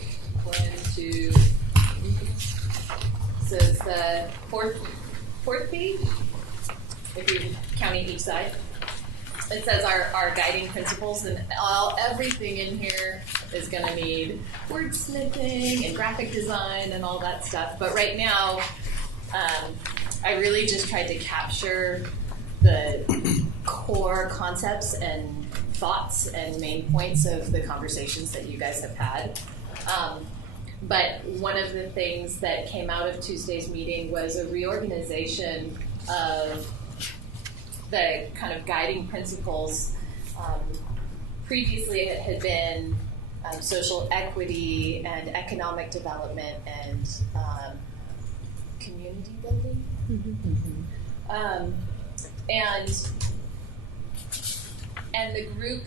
1, 2, so it's the fourth page, if you're counting each side. It says our guiding principles, and everything in here is going to need wordsmithing and graphic design and all that stuff. But right now, I really just tried to capture the core concepts and thoughts and main points of the conversations that you guys have had. But one of the things that came out of Tuesday's meeting was a reorganization of the kind of guiding principles. Previously, it had been social equity and economic development and community building. And the group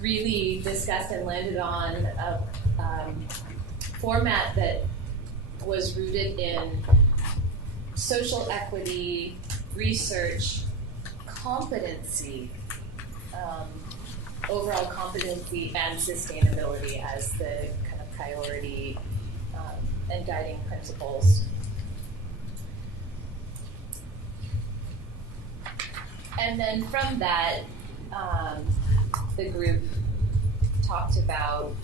really discussed and landed on a format that was rooted in social equity, research, competency, overall competency and sustainability as the kind of priority and guiding principles. And then from that, the group talked about,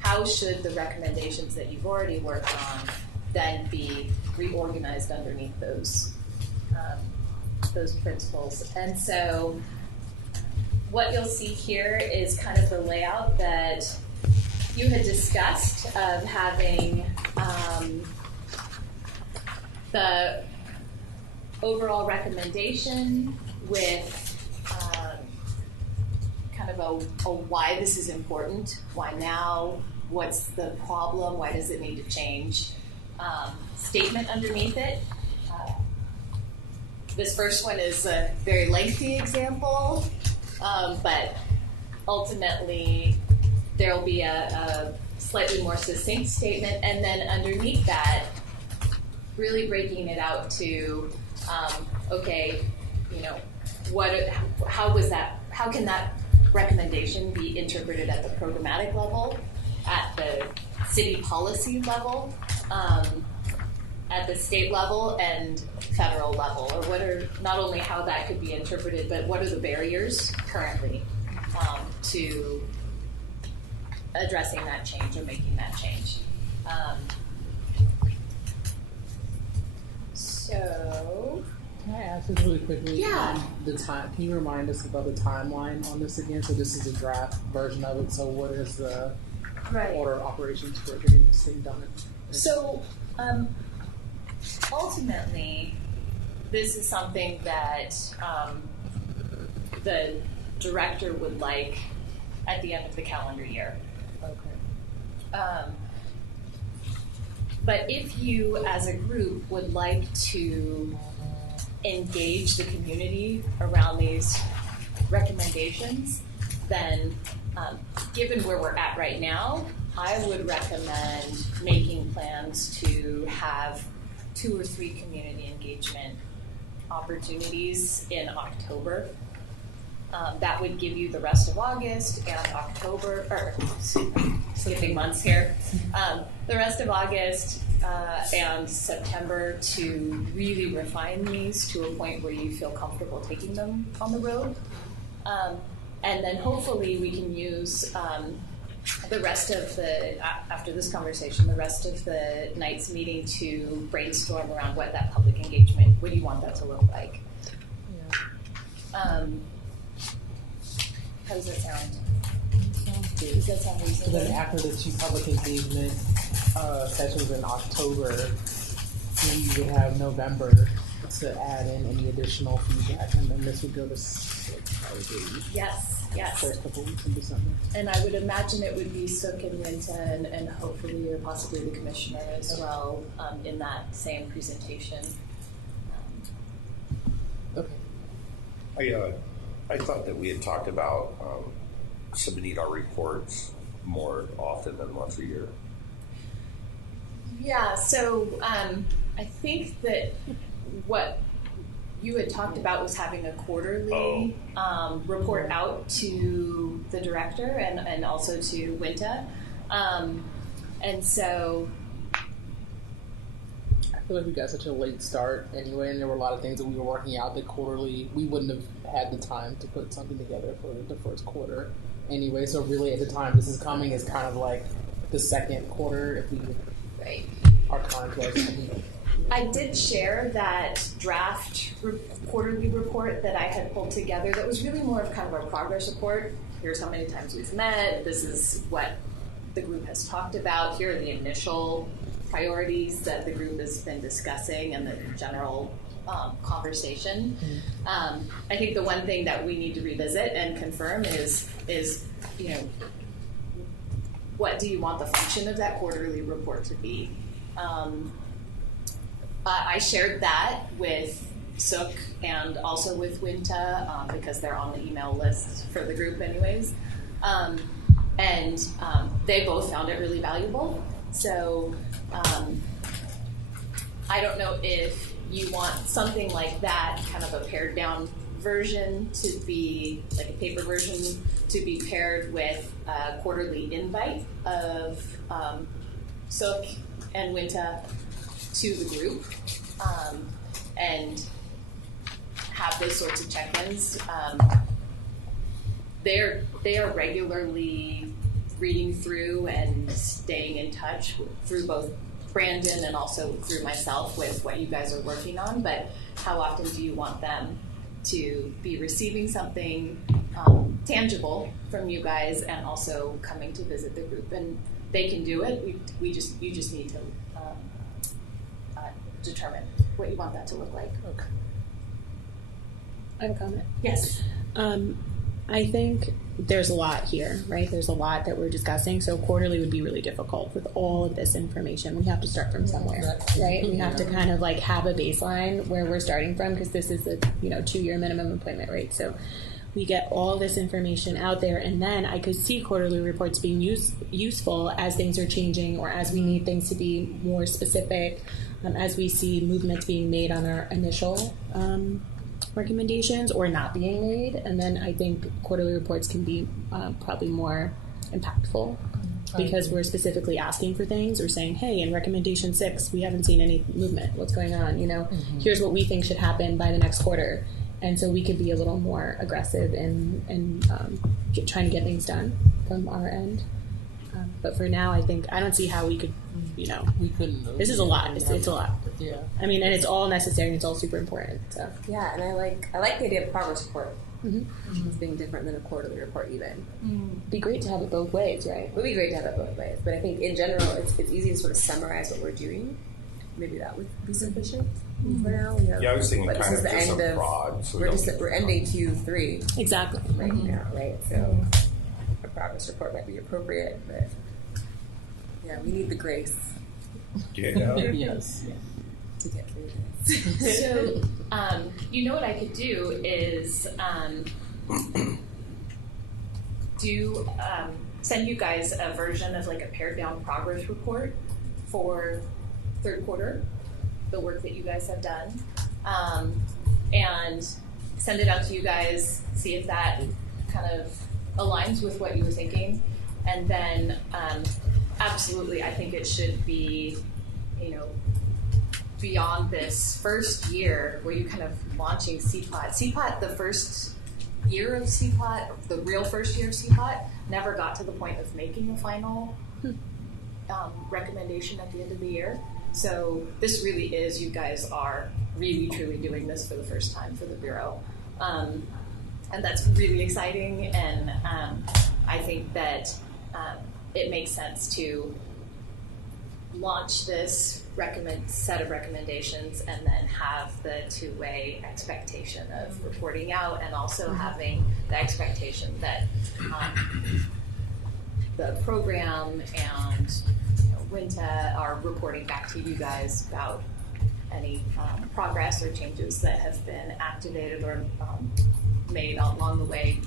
how should the recommendations that you've already worked on then be reorganized underneath those principles. And so what you'll see here is kind of the layout that you had discussed of having the overall recommendation with kind of a why this is important, why now, what's the problem, why does it need to change, statement underneath it. This first one is a very lengthy example, but ultimately there will be a slightly more succinct statement, and then underneath that, really breaking it out to, how can that recommendation be interpreted at the programmatic level, at the city policy level, at the state level and federal level, or what are not only how that could be interpreted, but what are the barriers currently to addressing that change or making that change. So, can I ask this really quickly? Yeah. The time. Can you remind us about the timeline on this again? So this is a draft version of it. So what is the order of operations for getting this thing done? So, ultimately, this is something that the director would like at the end of the calendar year. Okay. But if you, as a group, would like to engage the community around these recommendations, then given where we're at right now, I would recommend making plans to have 2 or 3 community engagement opportunities in October. That would give you the rest of August and October, or skipping months here, the rest of August and September to really refine these to a point where you feel comfortable taking them on the road. And then hopefully we can use the rest of the, after this conversation, the rest of the night's meeting to brainstorm around what that public engagement, what do you want that to look like? How does that sound? Does that sound reasonable? So then after the 2 public engagement sessions in October, we would have November to add in any additional feedback, and then this would go to Yes. first couple weeks in December. And I would imagine it would be Sook and Winta and hopefully or possibly the commissioner as well in that same presentation. Okay. I thought that we had talked about submitting our reports more often than once a year. Yeah, so I think that what you had talked about was having a quarterly report out to the director and also to Winta. And so I feel like we got such a late start anyway, and there were a lot of things that we were working out that quarterly we wouldn't have had the time to put something together for the first quarter anyway. So really, at the time this is coming is kind of like the second quarter if we are close. I did share that draft quarterly report that I had pulled together that was really more of kind of a progress report. Here's how many times we've met. This is what the group has talked about. Here are the initial priorities that the group has been discussing and the general conversation. I think the one thing that we need to revisit and confirm is you know, what do you want the function of that quarterly report to be? I shared that with Sook and also with Winta because they're on the email list for the group anyways. And they both found it really valuable. So I don't know if you want something like that, kind of a pared down version to be, like a paper version, to be paired with a quarterly invite of Sook and Winta to the group and have those sorts of check-ins. They are regularly reading through and staying in touch through both Brandon and also through myself with what you guys are working on, but how often do you want them to be receiving something tangible from you guys and also coming to visit the group? And they can do it. You just need to determine what you want that to look like. Okay. I have a comment. Yes. I think there's a lot here, right? There's a lot that we're discussing. So quarterly would be really difficult with all of this information. We have to start from somewhere, right? We have to kind of like have a baseline where we're starting from because this is a 2-year minimum employment rate. So we get all this information out there, and then I could see quarterly reports being useful as things are changing or as we need things to be more specific, as we see movements being made on our initial recommendations or not being made. And then I think quarterly reports can be probably more impactful because we're specifically asking for things or saying, hey, in recommendation 6, we haven't seen any movement. What's going on? Here's what we think should happen by the next quarter. And so we could be a little more aggressive in trying to get things done from our end. But for now, I don't see how we could, we couldn't. This is a lot. It's a lot. Yeah. I mean, and it's all necessary and it's all super important. So yeah, and I like the idea of progress report. It's being different than a quarterly report even. It'd be great to have it both ways, right? It would be great to have it both ways, but I think in general it's easy to sort of summarize what we're doing. Maybe that would be sufficient for now. Yeah, I was thinking but kind of this is just the a end prod. So we're ending Q3 exactly right now, right? So a progress report might be appropriate, but yeah, we need the grace. Yeah. Yes. To get through this. So, what I could do is send you guys a version of like a pared down progress report for third quarter, the work that you guys have done, and send it out to you guys, see if that kind of aligns with what you were thinking, and then absolutely, I think it should be, beyond this first year where you're kind of launching CPOT. CPOT, the first year of CPOT, the real first year of CPOT, never got to the point of making a final recommendation at the end of the year. So this really is, you guys are really truly doing this for the first time for the Bureau. And that's really exciting, and I think that it makes sense to launch this set of recommendations and then have the two-way expectation of reporting out, and also having the expectation that the program and WINTA are reporting back to you guys about any progress or changes that have been activated or made along the way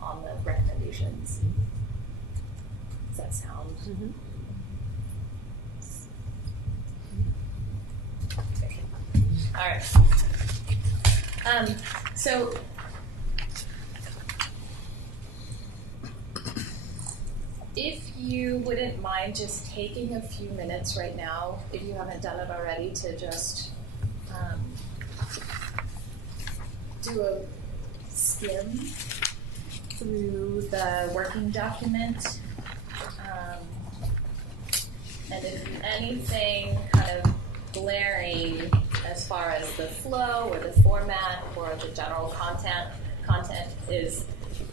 on the recommendations. Does that sound? Okay. All right. So if you wouldn't mind just taking a few minutes right now, if you haven't done it already, to just do a skim through the working document. And if anything kind of glaring as far as the flow or the format or the general content is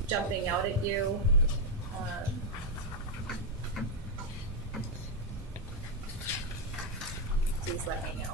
jumping out at you, please let me know.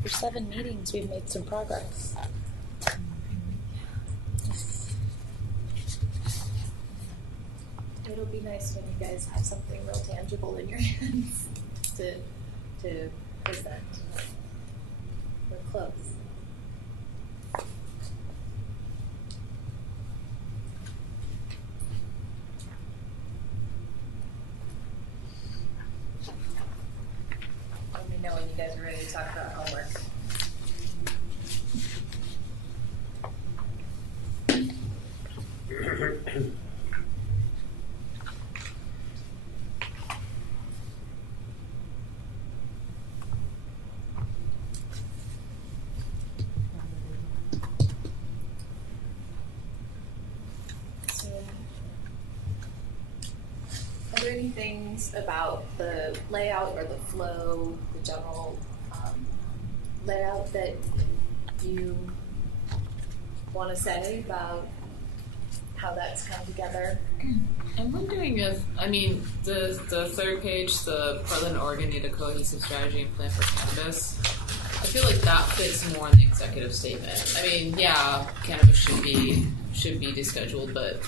For 7 meetings, we've made some progress. It'll be nice when you guys have something real tangible in your hands to present. We're close. Let me know when you guys are ready to talk about homework. Are there any things about the layout or the flow, the general layout that you want to say about how that's come together? I'm wondering if, I mean, the third page, the Portland, Oregon need a cohesive strategy and plan for cannabis. I feel like that fits more in the executive statement. I mean, yeah, cannabis should be descheduled, but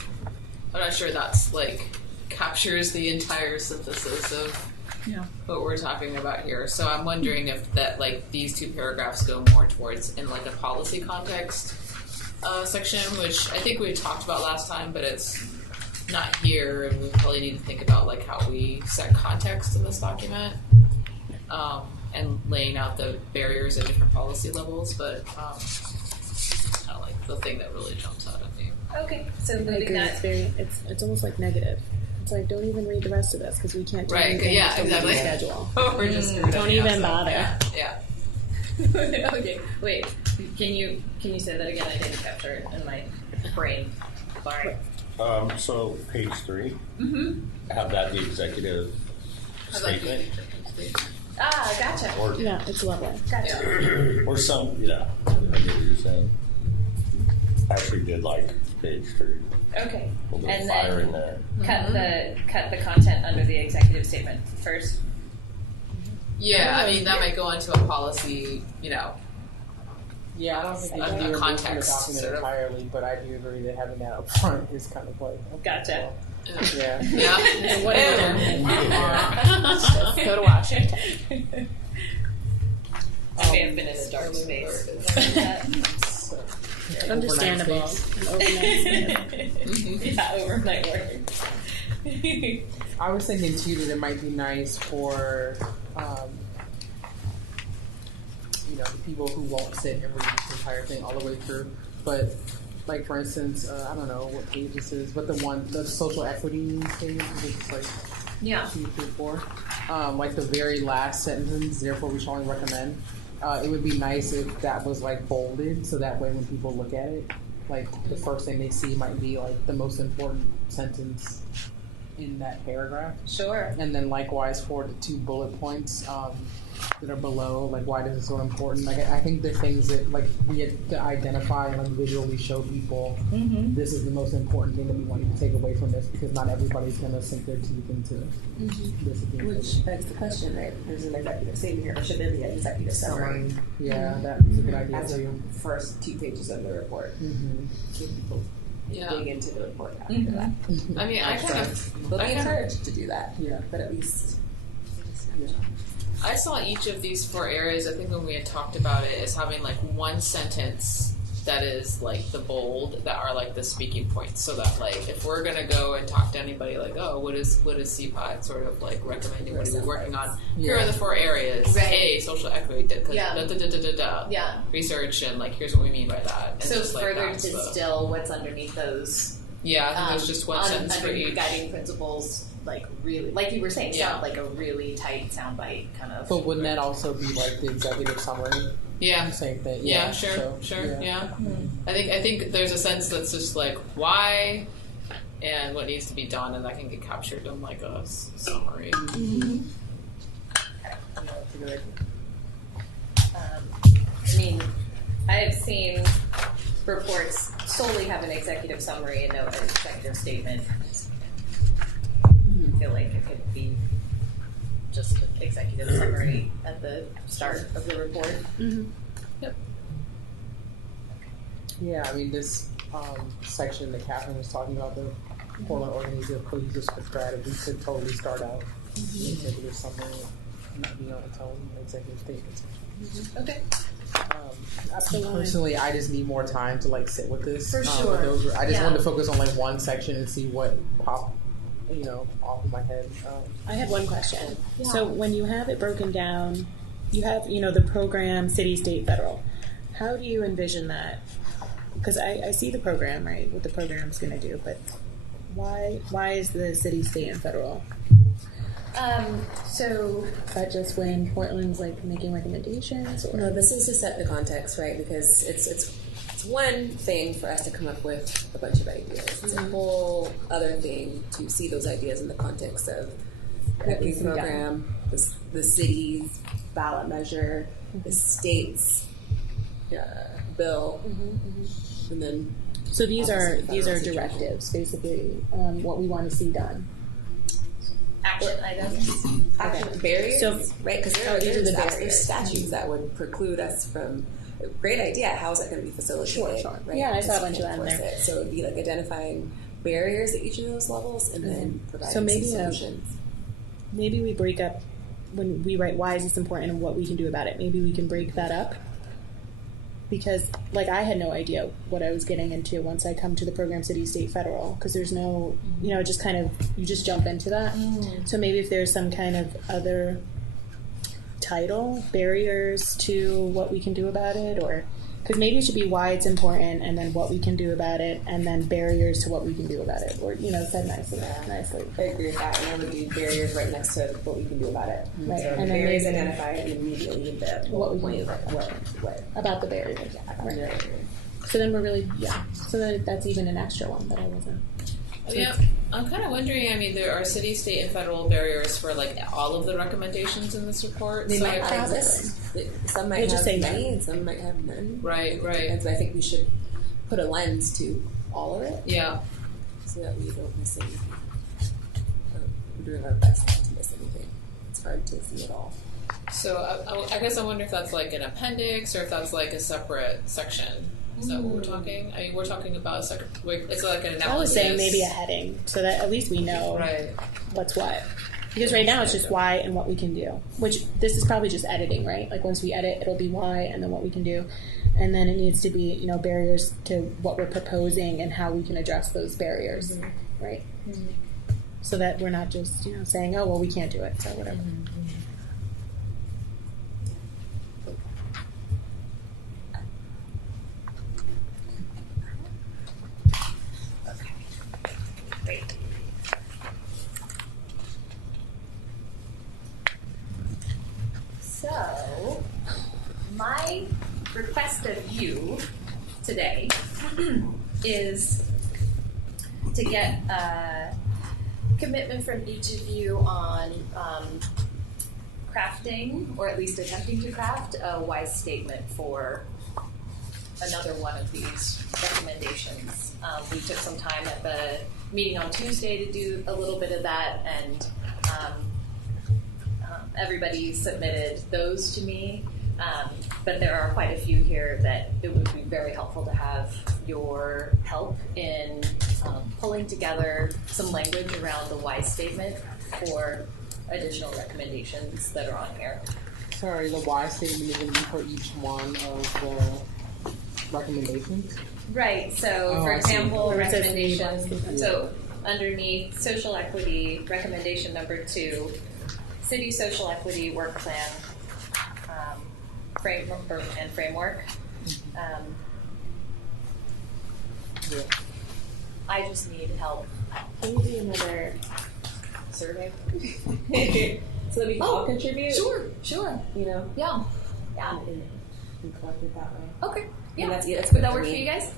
I'm not sure that's like captures the entire synthesis of what we're talking about here. So I'm wondering if that like these two paragraphs go more towards in like a policy context section, which I think we talked about last time, but it's not here, and we probably need to think about like how we set context in this document and laying out the barriers at different policy levels. But kind of like the thing that really jumps out at me. Okay, so I moving agree. that. It's almost like negative. It's like, don't even read the rest of this because we can't do Right, anything yeah, until exactly. we schedule. We're just Don't even bother. Yeah. Okay, wait. Can you say that again? I didn't capture it in my brain. Sorry. So page 3, Mm-hmm. have that the executive statement, Ah, gotcha. or Yeah, it's lovely. Gotcha. or some, I get what you're saying. I actually did like page 3. Okay. A little And fire then in there. cut the content under the executive statement first. Yeah, I mean that might go into a policy, Yeah, I don't think A it's clear context, from the document sort of. entirely, but I do agree that having that up front is kind of like Gotcha. Yeah. Yeah. Whatever. Let's go to Washington. I may have been in a dark space. Understandable. Yeah, overnight work. I was thinking too that it might be nice for the people who won't sit and read this entire thing all the way through, but like for instance, I don't know what page this is, but the social equity page, it's like 2, 3, 4, like the very last sentence. Therefore, we strongly recommend. It would be nice if that was like bolded, so that way when people look at it, like the first thing they see might be like the most important sentence in that paragraph. Sure. And then likewise for the 2 bullet points that are below, like why this is so important. Like I think the things that like we had to identify and like visually show people, this is the most important thing that we want you to take away from this, because not everybody's going to sink their teeth into this. Which begs the question, right? There's an executive statement here, or should there be an executive summary? Yeah, that's a good idea As too. the first 2 pages of the report. So people dig into the report after that. I mean, I kind of They'll be encouraged to do that. Yeah. But at least. I saw each of these 4 areas, I think when we had talked about it, as having like one sentence that is like the bold, that are like the speaking points, so that like if we're gonna go and talk to anybody like, oh, what is CPOT sort of like recommending, what are we working on, here are the 4 areas, A, social equity, research, and like here's what we mean by that, and so just, like, further that's distill what's underneath those. Yeah, I think there's just one sentence for each. Guiding principles, like really, like you were saying, sound like a really tight soundbite kind of. But wouldn't that also be like the executive summary? Yeah. Same thing. Yeah, sure. Yeah. I think there's a sense that's just like why and what needs to be done, and that can get captured in like a summary. Mm-hmm. I mean, I have seen reports solely have an executive summary and no executive statement. I feel like it could be just an executive summary at the start of the report. Mm-hmm. Yep. Yeah, I mean, this section that Catherine was talking about, the Portland Organizational Cohesive Strategy, could totally start out the executive summary, not be on its own executive statements. Okay. Personally, I just need more time to like sit with this. For sure. I just wanted to focus on like one section and see what popped, off of my head. I have one question. Yeah. So when you have it broken down, you have, the program, city, state, federal. How do you envision that? Because I see the program, right, what the program's going to do, but why is the city, state, and federal? So is that just when Portland's like making recommendations? Or? No, this is to set the context, right? Because it's one thing for us to come up with a bunch of ideas. It's a whole other thing to see those ideas in the context of the equity program, the city's ballot measure, the state's bill, and then. So these are directives, basically, what we want to see done. Action items. Action barriers, right? Because there's statutes that would preclude us from. Great idea. How is that going to be facilitated? Sure. Right? Yeah, I saw a bunch of that in there. So it would be like identifying barriers at each of those levels and then providing solutions. Maybe we break up when we write why is this important and what we can do about it. Maybe we can break that up. Because, I had no idea what I was getting into once I come to the program, city, state, federal. Because there's no, just kind of, you just jump into that. So maybe if there's some kind of other title, barriers to what we can do about it, or because maybe it should be why it's important, and then what we can do about it, and then barriers to what we can do about it, or said nicely. I agree with that, and I would do barriers right next to what we can do about it. Right, so and then barriers identified, and immediately what we can do about the barriers. Right. So then we're really So then that's even an extra one that I wasn't. Yeah, I'm kind of wondering. I mean, there are city, state, and federal barriers for all of the recommendations in this report. They might not exist. Some might have many, and some might have none. Right. And so I think we should put a lens to all of it. Yeah. So that we don't miss anything. We're doing our best not to miss anything. It's hard to see it all. So I guess I wonder if that's like an appendix or if that's like a separate section. Is that what we're talking? I mean, we're talking about it's like an analysis. I was saying maybe a heading, so that at least we know what's what. Because right now it's just why and what we can do. Which this is probably just editing, right? Like once we edit, it'll be why and then what we can do, and then it needs to be barriers to what we're proposing and how we can address those barriers, right? So that we're not just saying, oh well, we can't do it, so whatever. So, my request of you today is to get a commitment from each of you on crafting, or at least attempting to craft, a wise statement for another one of these recommendations. We took some time at the meeting on Tuesday to do a little bit of that, and everybody submitted those to me, but there are quite a few here that it would be very helpful to have your help in pulling together some language around the wise statement for additional recommendations that are on here. Sorry, the why statement is going to be for each one of the recommendations? Right. So, Oh, for I see. example, Or it says recommendation. So, underneath social equity, recommendation number 2, city social equity work plan framework. Yeah. I just need help. Can you do another survey? So that we can all contribute? Sure. You know? Yeah. And collect it that way. Okay. Yeah. And that's Would good that for work for me. you guys?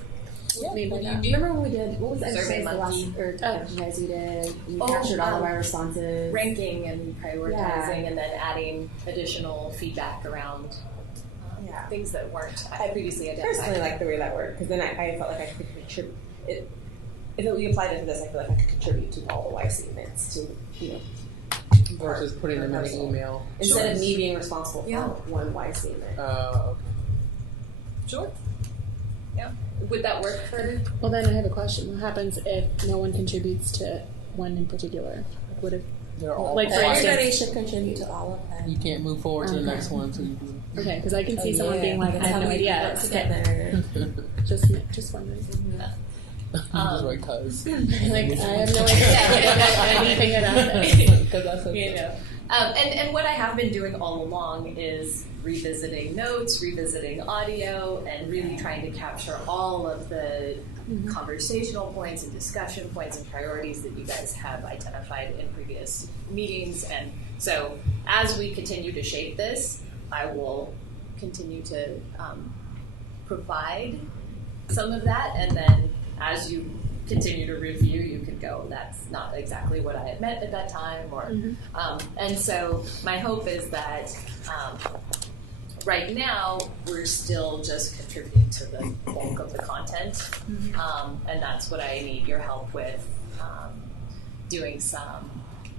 Yeah. Yeah. Remember when we did, what was the Survey exercise the monkey. exercise we did? We captured all of our responses. Ranking and prioritizing, Yeah. and then adding additional feedback around things that weren't previously I identified. personally like the way that worked because then I felt like I could contribute. If we applied it to this, I feel like I could contribute to all the why statements to Versus putting them in an email. instead of me being responsible for Yeah. one why statement. Okay. Sure. Yeah. Would that work for? Well, then I have a question. What happens if no one contributes to one in particular? What if, They're all like, for Everybody instance, should contribute to all of them. you can't move forward to the Okay. next one. So you can, okay, because I can see someone being like, I have no idea. Together. Just wondering. just right, cuz. Like, I have no idea anything about this. Because that's a, You know. And what I have been doing all along is revisiting notes, revisiting audio, and really trying to capture all of the conversational points and discussion points and priorities that you guys have identified in previous meetings. And so as we continue to shape this, I will continue to provide some of that, and then as you continue to review, you can go, that's not exactly what I had meant at that time, or and so my hope is that right now we're still just contributing to the bulk of the content, and that's what I need your help with, doing some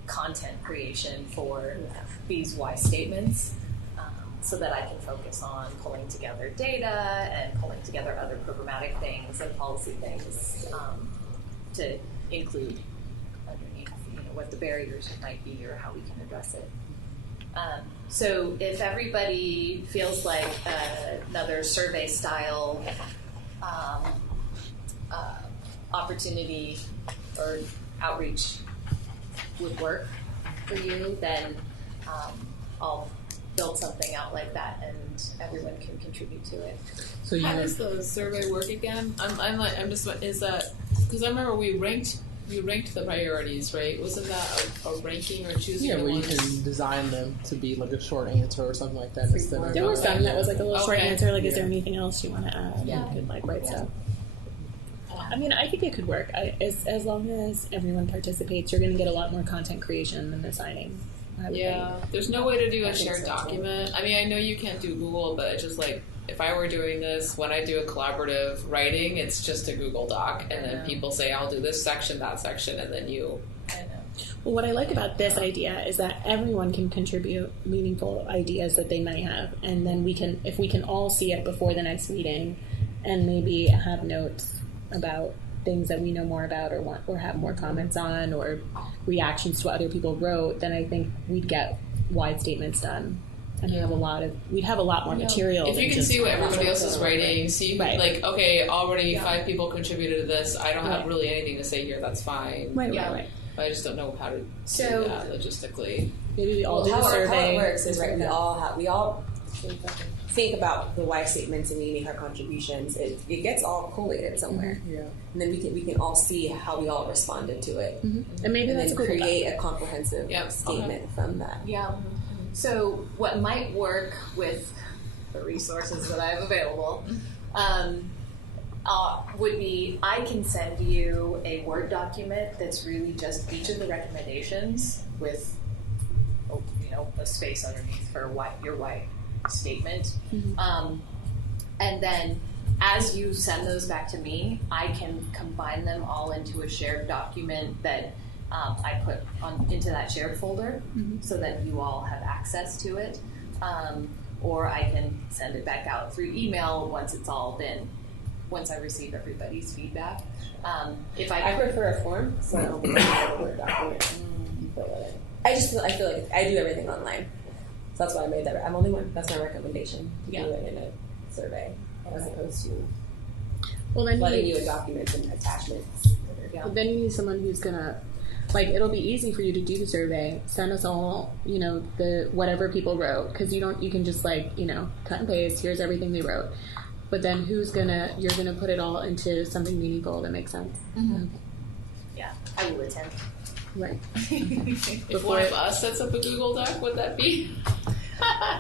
content creation for these why statements, so that I can focus on pulling together data and pulling together other programmatic things and policy things, to include underneath, what the barriers might be or how we can address it. So if everybody feels like another survey style opportunity or outreach would work for you, then I'll build something out like that, and everyone can contribite to it. So you How does the survey work again? I'm just, is that, because I remember you ranked the priorities, right? Wasn't that a ranking or choosing? yeah, the where you ones? can design them to be like a short answer or something like that. Instead of There were some that was like a little short Okay. answer, like, is there anything else you want to add? Yeah. You could like write stuff. I mean, I think it could work. As long as everyone participates, you're going to get a lot more content creation than the signing. I would Yeah, think. there's no way to do I a think shared so, too. document. I mean, I know you can't do Google, but it's just like, if I were doing this, when I do a collaborative writing, it's just a Google Doc, and then people say, I'll do this section, that section, and then you. Well, what I like about this idea is that everyone can contribute meaningful ideas that they might have, and then if we can all see it before the next meeting, and maybe have notes about things that we know more about or have more comments on, or reactions to what other people wrote, then I think we'd get wide statements done, and we'd have a lot more material. If you than can just see what everybody else is writing, see, Right. like, okay, already 5 people contributed to this. I don't have Right. really anything to say here. That's fine. Right. But I just don't know how to So- do that logistically. Maybe we all Well, do a how survey. it works is right. We all think about the why statements and we make our contributions. It gets all collated somewhere, Yeah. and then we can all see how we all responded to it, And maybe and that's then a good create a comprehensive Yep. statement from that. Yeah. So what might work with the resources that I have available would be, I can send you a Word document that's really just each of the recommendations with, a space underneath for your why statement. And then as you send those back to me, I can combine them all into a shared document that I put into that shared folder, so that you all have access to it. Or I can send it back out through email once I receive everybody's feedback. I prefer a form, so I don't think I have a Word document. I feel like I do everything online, so that's why I made that. I'm only one. That's my recommendation, to do it in a survey as opposed to Well, then letting you you a document and attachments. Yeah. But then you need someone who's gonna, like, it'll be easy for you to do the survey. Send us all, the whatever people wrote, because you can just cut and paste. Here's everything they wrote. But then you're gonna put it all into something meaningful that makes sense. Mm-hmm. Yeah, I will attend. Right. If one of us sets up a Google Doc, would that be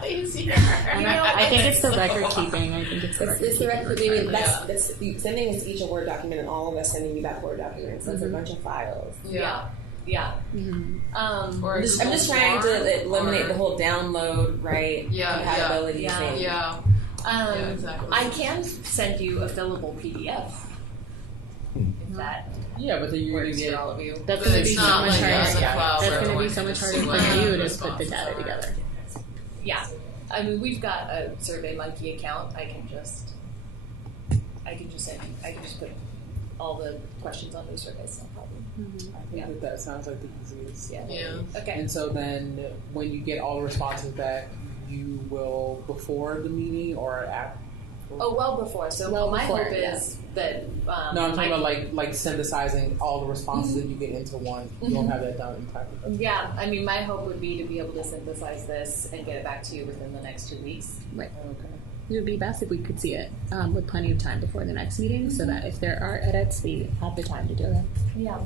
easier? I think it's the record keeping. I think it's the record It's the record keeping. keeping. That's sending us each a Word document, and all of us sending you back Word documents. That's a bunch of files. Yeah. Mm-hmm. I'm just trying to eliminate the whole download, right? Compatibility thing. Yeah. Exactly. I can send you a fillable PDF. If that. Yeah, but then you're going to get all of you. That's going to be so much harder. That's going going to be so much harder for you to put the data together. Yeah, I mean, we've got a SurveyMonkey account. I can just put all the questions on those surveys. No problem. I think that sounds like the easiest. Yeah. Okay. And so then, when you get all the responses back, you will before the meeting or after? Oh, well before. So my hope is that. No, I'm talking about like synthesizing all the responses that you get into one. You don't have that done in time. Yeah, I mean, my hope would be to be able to synthesize this and get it back to you within the next 2 weeks. Right. Okay. It would be best if we could see it with plenty of time before the next meeting, so that if there are edits, we have the time to do it. Yeah.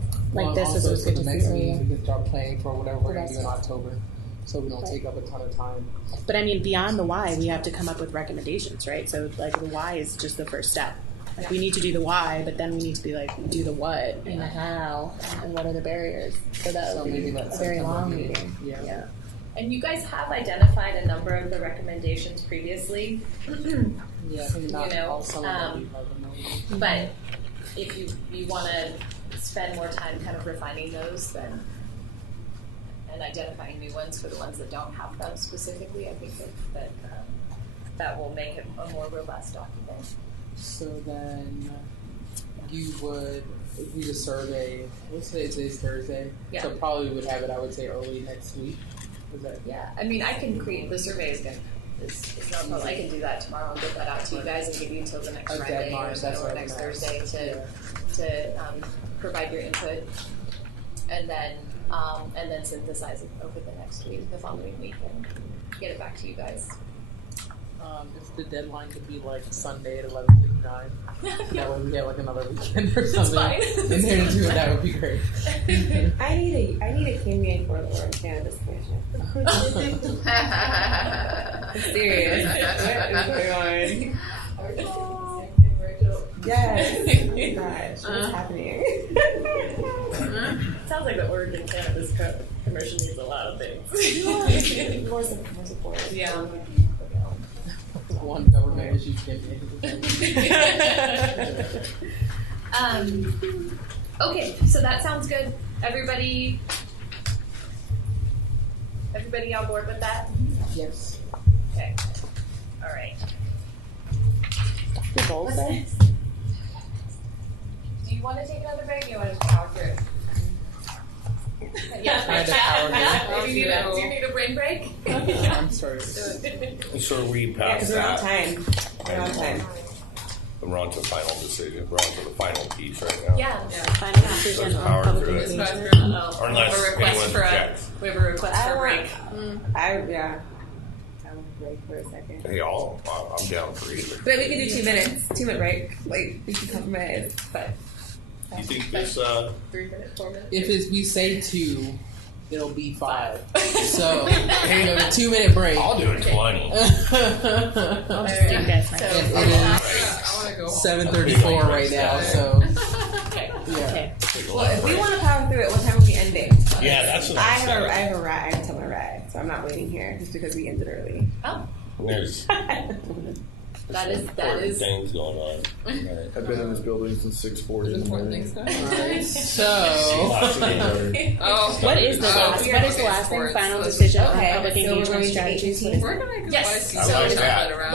This is always good to the next see meeting. earlier. We can start planning for whatever we're going to do in October, so we don't take up a ton of time. But I mean, beyond the why, we have to come up with recommendations, right? So the why is just the first step. We need to do the why, but then we need to do the what and the how and what are the barriers. So that would be a very long meeting. Yeah. And you guys have identified a number of the recommendations previously. Yeah, I think not all some of them. But if you want to spend more time kind of refining those, then and identifying new ones for the ones that don't have them specifically, I think that will make it a more robust document. So then you would, if we just survey, let's say today's Thursday, so probably would have it, I would say, early next week. Is that? Yeah, I mean, I can create the survey is no problem. I can do that tomorrow and get that out to you guys and give you until the next Friday or next Thursday to provide your input, and then synthesize it over the next week, the following week, and get it back to you guys. If the deadline could be like Sunday at 11:59, that way we have like another weekend or something. And there to do it, that would be great. I need a cameo for the Oregon Cannabis Commission. I'm serious. What is going on? Yes. Oh my gosh, what's happening? Sounds like the Oregon Cannabis Commission needs a lot of things. More support. Yeah. One government issue Okay, so that sounds good. Everybody on board with that? Yes. Okay. All right. What's this? Do you want to take another break? Or you want to power through it? Yeah. Do you need a brain break? I'm sorry. So we Yeah, passed because we're on that. time. We're on time. And we're on to final decision. We're on to the final piece right now. Yeah. Final decision Let's on power public through it. engagement. Or unless anyone objects. We have a request for a break. I want a break for a second. Hey, I'm down for either. But we can do 2 minutes. 2 minute break. Like, we can compromise. But You think this, 3 minutes, 4 minutes? If we say 2, it'll be 5. So, we have a 2-minute break. I'll do it 20. I'll just do you guys my It is 7:34 right now, so. Okay. Yeah. Okay. well, if we want to power through it, what time are we ending? Yeah, that's what I I'm have saying. a ride. I can tell my ride, so I'm not waiting here just because we ended early. Oh, There's that is things going on. I've been in this building since 6:40 in the morning. Alright, so. What is the last thing? Final decision on Okay, public so we're engagement going to strategies. 18. We're gonna go Yes. buy I like some that. chocolate around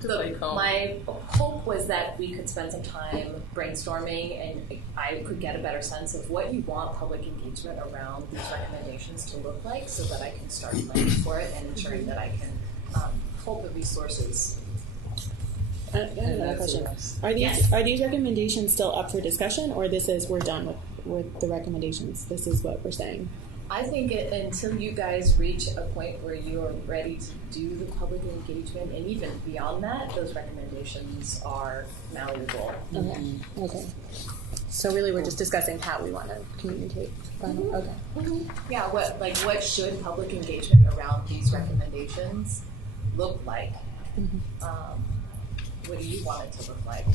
here. My hope was that we could spend some time brainstorming and I could get a better sense of what you want public engagement around these recommendations to look like so that I can start planning for it and ensuring that I can pull the resources I have another question. Are these recommendations still up for discussion, or we're done with the recommendations? This is what we're saying. I think until you guys reach a point where you are ready to do the public engagement, and even beyond that, those recommendations are malleable. Okay. So really, we're just discussing how we want to communicate. Okay. Yeah. What should public engagement around these recommendations look like? What do you want it to look like?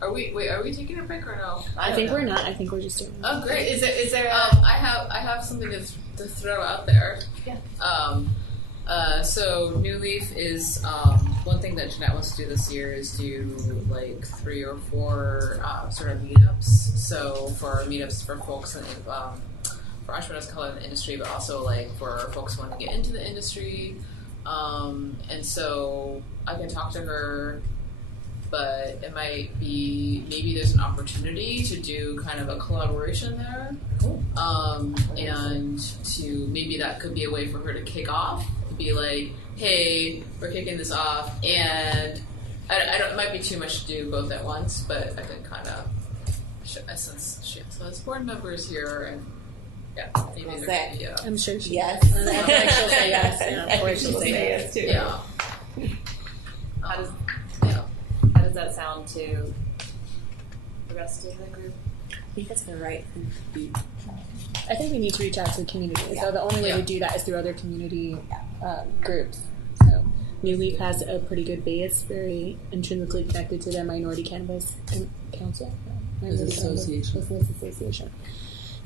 Are we taking a break or no? I think we're not. I think we're just doing. Oh, great. Is there? I have something to throw out there. Yeah. So New Leaf is one thing that Jeanette wants to do this year is do like 3 or 4 sort of meetups. So for meetups for folks in, for entrepreneurs of color in the industry, but also like for folks who want to get into the industry. And so I can talk to her, but it might be maybe there's an opportunity to do kind of a collaboration there. And to maybe that could be a way for her to kick off, be like, hey, we're kicking this off, and I don't. It might be too much to do both at once, but I can kind of, since she has board members here, and maybe there could be I'm sure she. Yes. I feel like she'll say yes. Yeah, or she'll say yes too. Yeah. How does that sound to the rest of the group? I think that's the right thing to do. I think we need to reach out to the community. So the only way to do that is through other community groups. So New Leaf has a pretty good base, very intrinsically connected to the Minority Cannabis Council. Business Association. Business Association.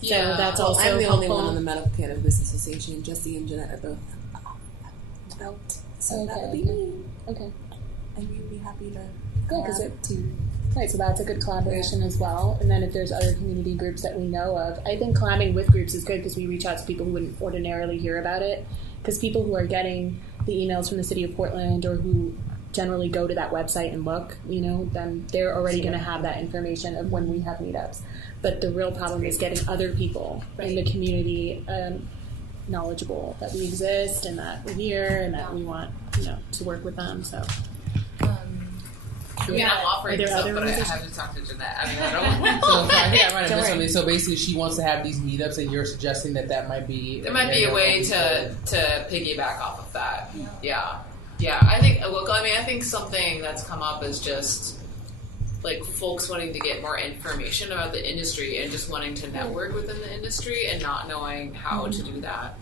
Yeah. So that's Well, also I'm the only helpful. one on the Medical Cannabis Association. Jesse and Jeanette are both out. So that would be me. Okay. And we'd be happy to because collab too. Right, so that's a good collaboration as well. And then if there's other community groups that we know of, I think collabing with groups is good because we reach out to people who wouldn't ordinarily hear about it. Because people who are getting the emails from the city of Portland or who generally go to that website and look, then they're already going to have that information of when we have meetups. But the real problem is getting other people in the community knowledgeable that we exist and that we're here and that we want, to work with them. So. I mean, I'm offering Are there stuff, other but I organizations? haven't talked to Jeanette. I mean, I don't. So I think I might have Don't missed worry. something. So basically, she wants to have these meetups, and you're suggesting that might be. There might be a way to piggyback off of that. Yeah. I think something that's come up is just like folks wanting to get more information about the industry and just wanting to network within the industry and not knowing how to do that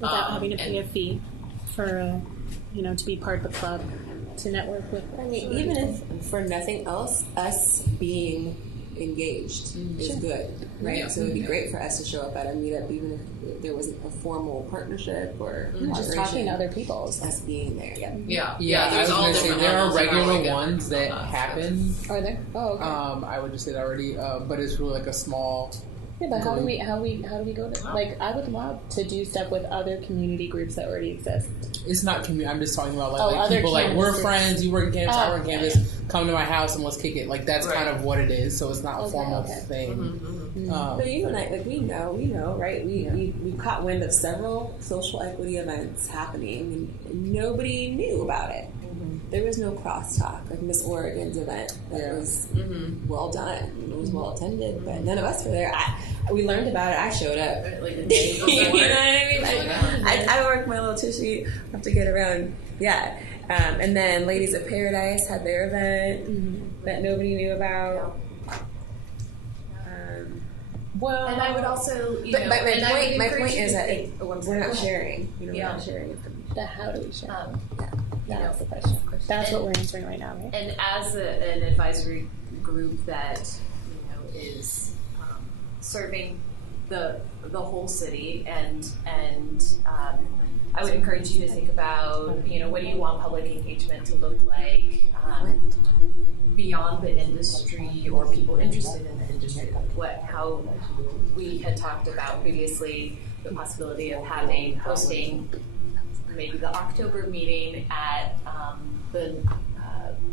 Without having to pay a fee for, to be part of the club, to network with. I mean, even if for nothing else, us being engaged is good, right? Yeah. So it'd be great for us to show up at a meetup, even if there wasn't a formal partnership or Just talking to other people. Us being there, Yeah, there's I was all going to say different there are levels of regular like ones that happen. Are there? Oh, okay. I would just say that already, but it's really like a small. Yeah, but how do we go to I would love to do stuff with other community groups that already exist. It's not community. I'm just talking about like other people like we're cannabis friends. You work in cannabis, I work in cannabis. Yeah. Come to my house and let's kick it. Like that's kind of what it is. So it's not a formal thing. But you and I, we know, right? We caught wind of several social equity events happening, and nobody knew about it. There was no crosstalk. Like Miss Oregon's event that was well done. It was well attended, but none of us were there. We learned about it. I showed up. Like the day before. You know what I mean? I worked my little tushy up to get around. Yeah. And then Ladies of Paradise had their event that nobody knew about. Well, and I would also, But my point is that we're not sharing. We're Yeah. not sharing information. But how do we share? That's the question. That's what we're answering right now, right? And as an advisory group that is serving the whole city, and I would encourage you to think about what do you want public engagement to look like beyond the industry or people interested in the industry. How we had talked about previously the possibility of hosting maybe the October meeting at the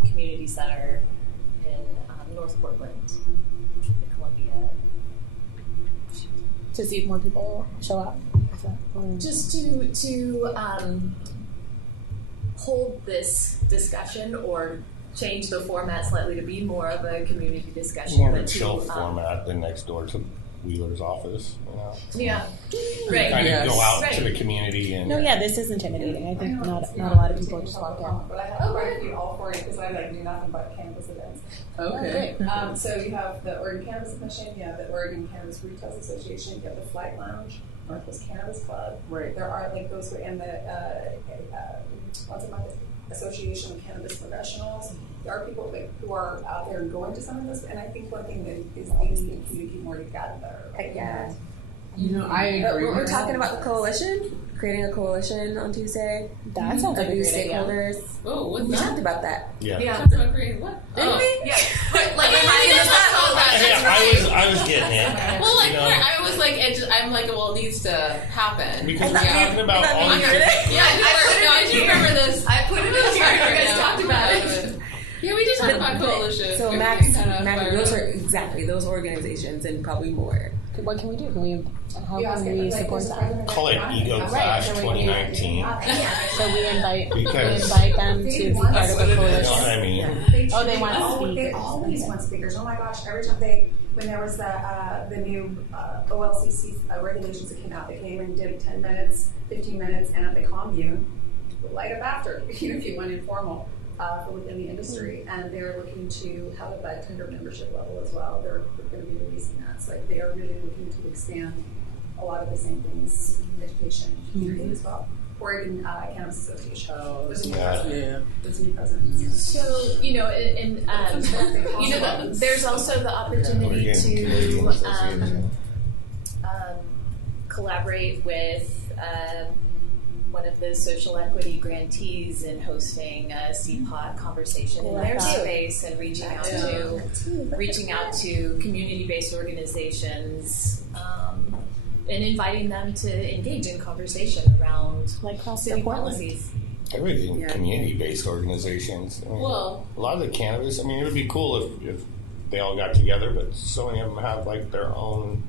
community center in North Portland, the Columbia. To see if more people show up. Just to hold this discussion or change the format slightly to be more of a community discussion. More of a but to, chill format than next door to Wheeler's office. You know? Yeah. Right. Kind of go out Right. to the community and. No, yeah, this is intimidating. I think not a lot of people just walk out. But I have quite a few all for it because I like do nothing but cannabis events. Okay. So you have the Oregon Cannabis Commission, you have the Oregon Cannabis Retailers Association, you have the Flight Lounge, Northwest Cannabis Club. Right. There are like those and the once a month Association of Cannabis Professionals. There are people who are out there and going to some of this, and I think one thing that is needs to communicate more together. Heck yeah. You know, I agree. We're talking about the coalition, creating a coalition on Tuesday. That sounds like a great stakeholders. idea. Oh, what's we that? talked about that. Yeah. We talked about creating what? Didn't we? Yeah. But like, I was getting it. Well, like, you know, I was like, I'm like, well, it needs to happen. because we're talking about all these. Yeah, I do remember this. I put it in here. You guys talked about it. Yeah, we did talk about coalition. So Max, those are exactly those organizations and probably more. What can we do? Can we? How You can we support that? Call it Ego Clash 2019. So we invite them to be You part of a know coalition. what I mean? Oh, they want They speakers. always want speakers. Oh my gosh! Every time when there was the new OLCC regulations that came out, they came and did 10 minutes, 15 minutes, and at the commune, light up after, if you went informal. For within the industry, and they're looking to have a bartender membership level as well. They're going to be releasing that. So like, they are really looking to expand a lot of the same things in education community as well. Oregon Cannabis Association. There's a new president. There's a new president. So, you know, there's also the opportunity to collaborate with one of the social equity grantees in hosting a CPOT conversation in their space and reaching out to community-based organizations and inviting them to engage in conversation around city policies. Everything community-based organizations. I mean, Well, a lot of the cannabis. I mean, it would be cool if they all got together, but so many of them have like their own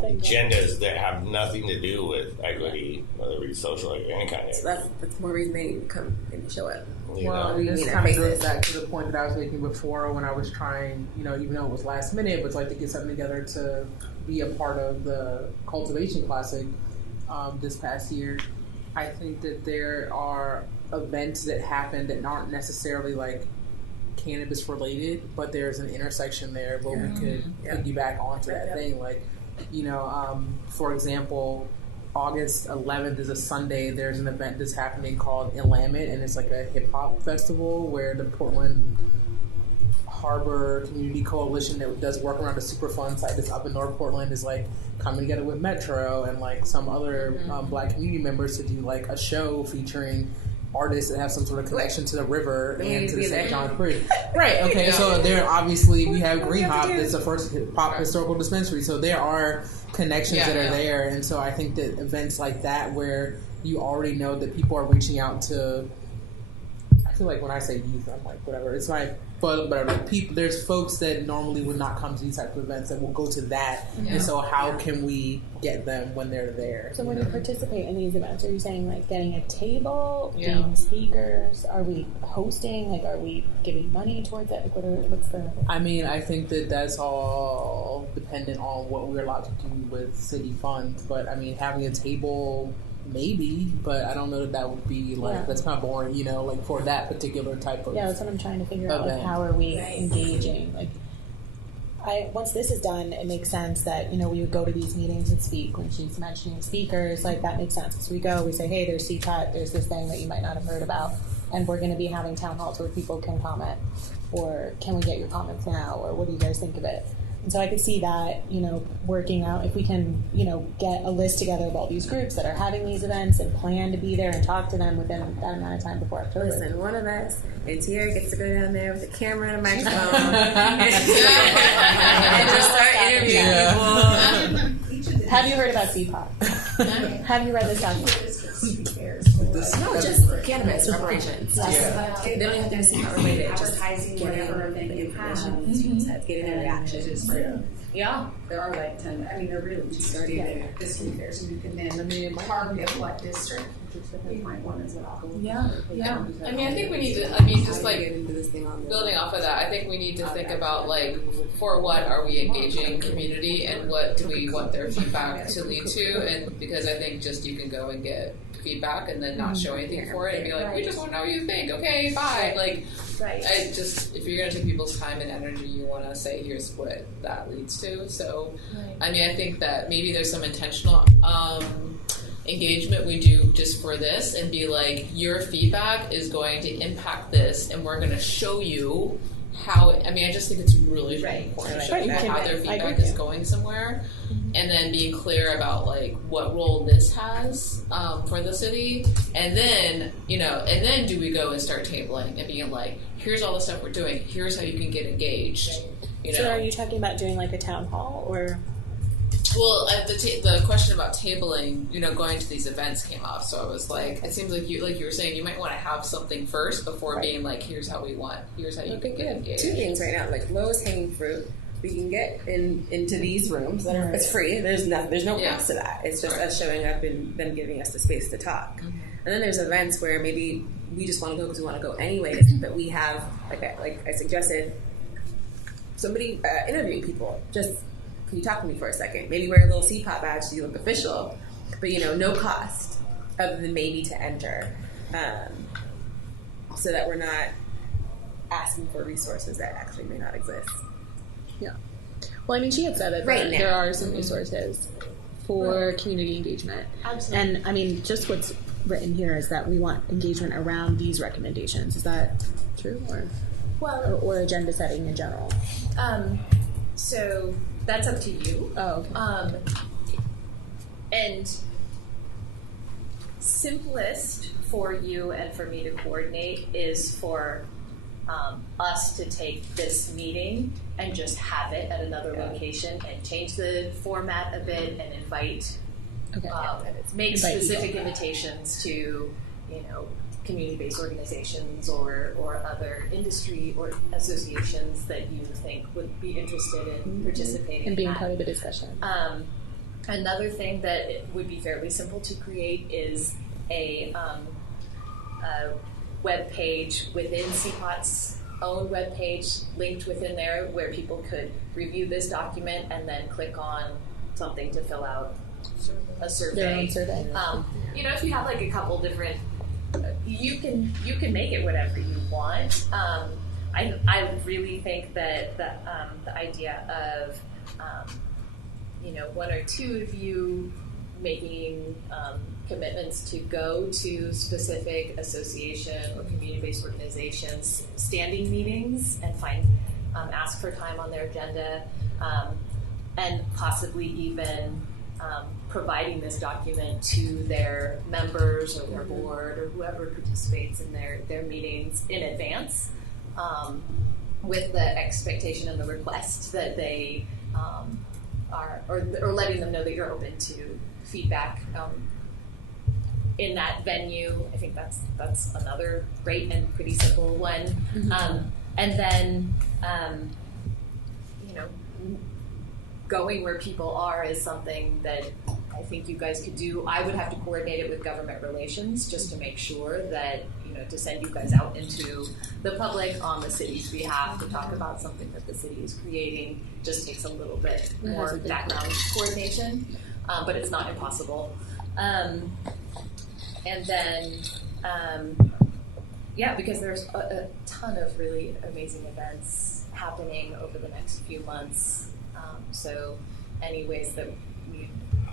agendas that have nothing to do with equity, whether it be social or any kind of. So that's more reason they need to come and show up. Well, and this kind of goes back to the point that I was making before when I was trying, you know, even though it was last minute, but it's like to get something together to be a part of the Cultivation Classic this past year. I think that there are events that happen that aren't necessarily like cannabis related, but there's an intersection there where we could piggyback onto that thing. Like, you know, for example, August 11th is a Sunday. There's an event that's happening called Illamit, and it's like a hip hop festival where the Portland Harbor Community Coalition that does work around a Superfund site that's up in North Portland is like coming together with Metro and like some other Black community members to do like a show featuring artists that have some sort of connection to the river and to the St. John's Bridge. Right, okay, so there obviously we have Green Hop that's the first hip-hop historical dispensary, so there are connections that are there, and so I think that events like that where you already know that people are reaching out to, I feel like when I say youth, I'm like, whatever, it's my, but people, there's folks that normally would not come to these types of events that will go to that, and so how can we get them when they're there? So when you participate in these events, are you saying like getting a table, being speakers? Are we hosting? Like, are we giving money towards it? Like, what's the? I mean, I think that that's all dependent on what we're allowed to do with city funds. But I mean, having a table, maybe, but I don't know that would be like that's kind of boring, you know, like for that particular type of. Yeah, that's what I'm trying to figure out. Like, how are we engaging? Like, once this is done, it makes sense that, you know, we would go to these meetings and speak. When she's mentioning speakers, like, that makes sense. So we go, we say, hey, there's CPOT, there's this thing that you might not have heard about, and we're going to be having town halls where people can comment, or can we get your comments now, or what do you guys think of it? And so I could see that, you know, working out, if we can, you know, get a list together of all these groups that are having these events and plan to be there and talk to them within that amount of time before October. Listen, one of us, and Tierra gets to go down there with a camera and a microphone and just start interviewing people. Have you heard about CPOT? Have you read this document? No, just cannabis reparations. Yes. They don't even have to be CPOT related. Just Advertising, whatever event the you information have. these people's heads, getting their reactions. Yeah. There are like 10, I mean, they're really just starting this week. There's you can then target what district you might want as well. Yeah. I mean, I think we need to, I mean, just like building off of that, I think we need to think about like, for what are we engaging community and what do we want their feedback to lead to? And because I think just you can go and get feedback and then not show anything for it and be like, we just want to know what you think. Okay, bye. Like, I just, if you're going to take people's time and energy, you want to say, here's what that leads to. So, I mean, I think that maybe there's some intentional engagement we do just for this and be like, your feedback is going to impact this and we're going to show you how, I mean, I just think it's really important to show people how their feedback is going somewhere and then being clear about like what role this has for the city and then, you know, and then do we go and start tabling and being like, here's all the stuff we're doing, here's how you can get engaged. You know? So are you talking about doing like a town hall or? Well, the question about tabling, you know, going to these events came up. So I was like, it seems like you were saying, you might want to have something first before being like, here's how we want, here's how you can get engaged. Two things right now, like lowest hanging fruit. We can get into these rooms that are it's free. There's no cost to that. It's just us showing up and them giving us the space to talk. And then there's events where maybe we just want to go because we want to go anyways, but we have like I suggested, somebody interviewing people. Just can you talk to me for a second? Maybe wear a little CPOT badge so you look official, but you know, no cost other than maybe to enter, so that we're not asking for resources that actually may not exist. Yeah. Well, I mean, she had said that Right now. there are some resources for community engagement. Absolutely. And I mean, just what's written here is that we want engagement around these recommendations. Is that true? Or agenda setting in general? So that's up to you. Oh, okay. And simplest for you and for me to coordinate is for us to take this meeting and just have it at another location and change the format a bit and invite, make specific invitations to, you know, community-based organizations or other industry or associations that you think would be interested in participating And being in part of the discussion. Another thing that would be fairly simple to create is a web page within CPOT's own web page, linked within there, where people could review this document and then click on something to fill out a survey. Their own survey. You know, if you have like a couple different, you can make it whatever you want. I really think that the idea of you know, one or two of you making commitments to go to specific association or community-based organizations standing meetings and ask for time on their agenda, and possibly even providing this document to their members or their board or whoever participates in their meetings in advance, with the expectation and the request that they or letting them know that you're open to feedback in that venue. I think that's another great and pretty simple one. And then you know, going where people are is something that I think you guys could do. I would have to coordinate it with government relations just to make sure that, you know, to send you guys out into the public on the city's behalf to talk about something that the city is creating. Just takes a little bit more background coordination, but it's not impossible. And then, yeah, because there's a ton of really amazing events happening over the next few months. So any ways that